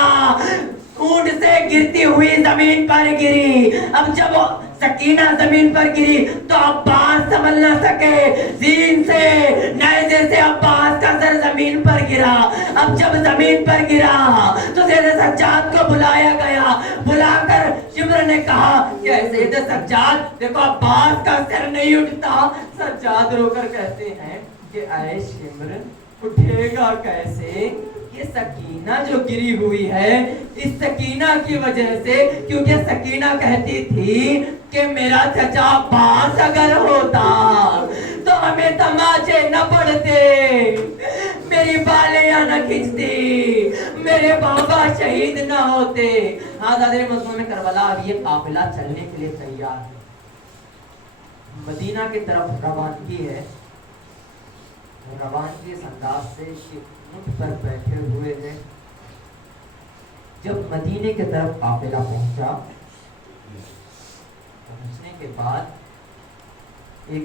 اونٹ سے گرتی ہوئی زمین پر گری. اب جب سکینہ زمین پر گری تو عباس سنبھل نہ سکے، زین سے نیزے سے عباس کا سر زمین پر گرا. اب جب زمین پر گرا تو سید سجاد کو بلایا گیا. بلا کر شمر نے کہا کہ سید سجاد دیکھو عباس کا سر نہیں اٹھتا. سجاد رو کر کہتے ہیں کہ اے شمر اٹھے گا کیسے؟ یہ سکینہ جو گری ہوئی ہے اس سکینہ کی وجہ سے، کیونکہ سکینہ کہتی تھی کہ میرا چچا عباس اگر ہوتا تو ہمیں تماچے نہ پڑتے، میری بالیاں نہ کھچتی، میرے بابا شہید نہ ہوتے. آزادی مظلوم کربلا اب یہ قافلہ چلنے کے لیے تیار ہے، مدینہ کی طرف روانگی ہے. روانگی اس انداز سے کہ اونٹ پر بیٹھے ہوئے ہیں. جب مدینے کی طرف قافلہ پہنچا، پہنچنے کے بعد ایک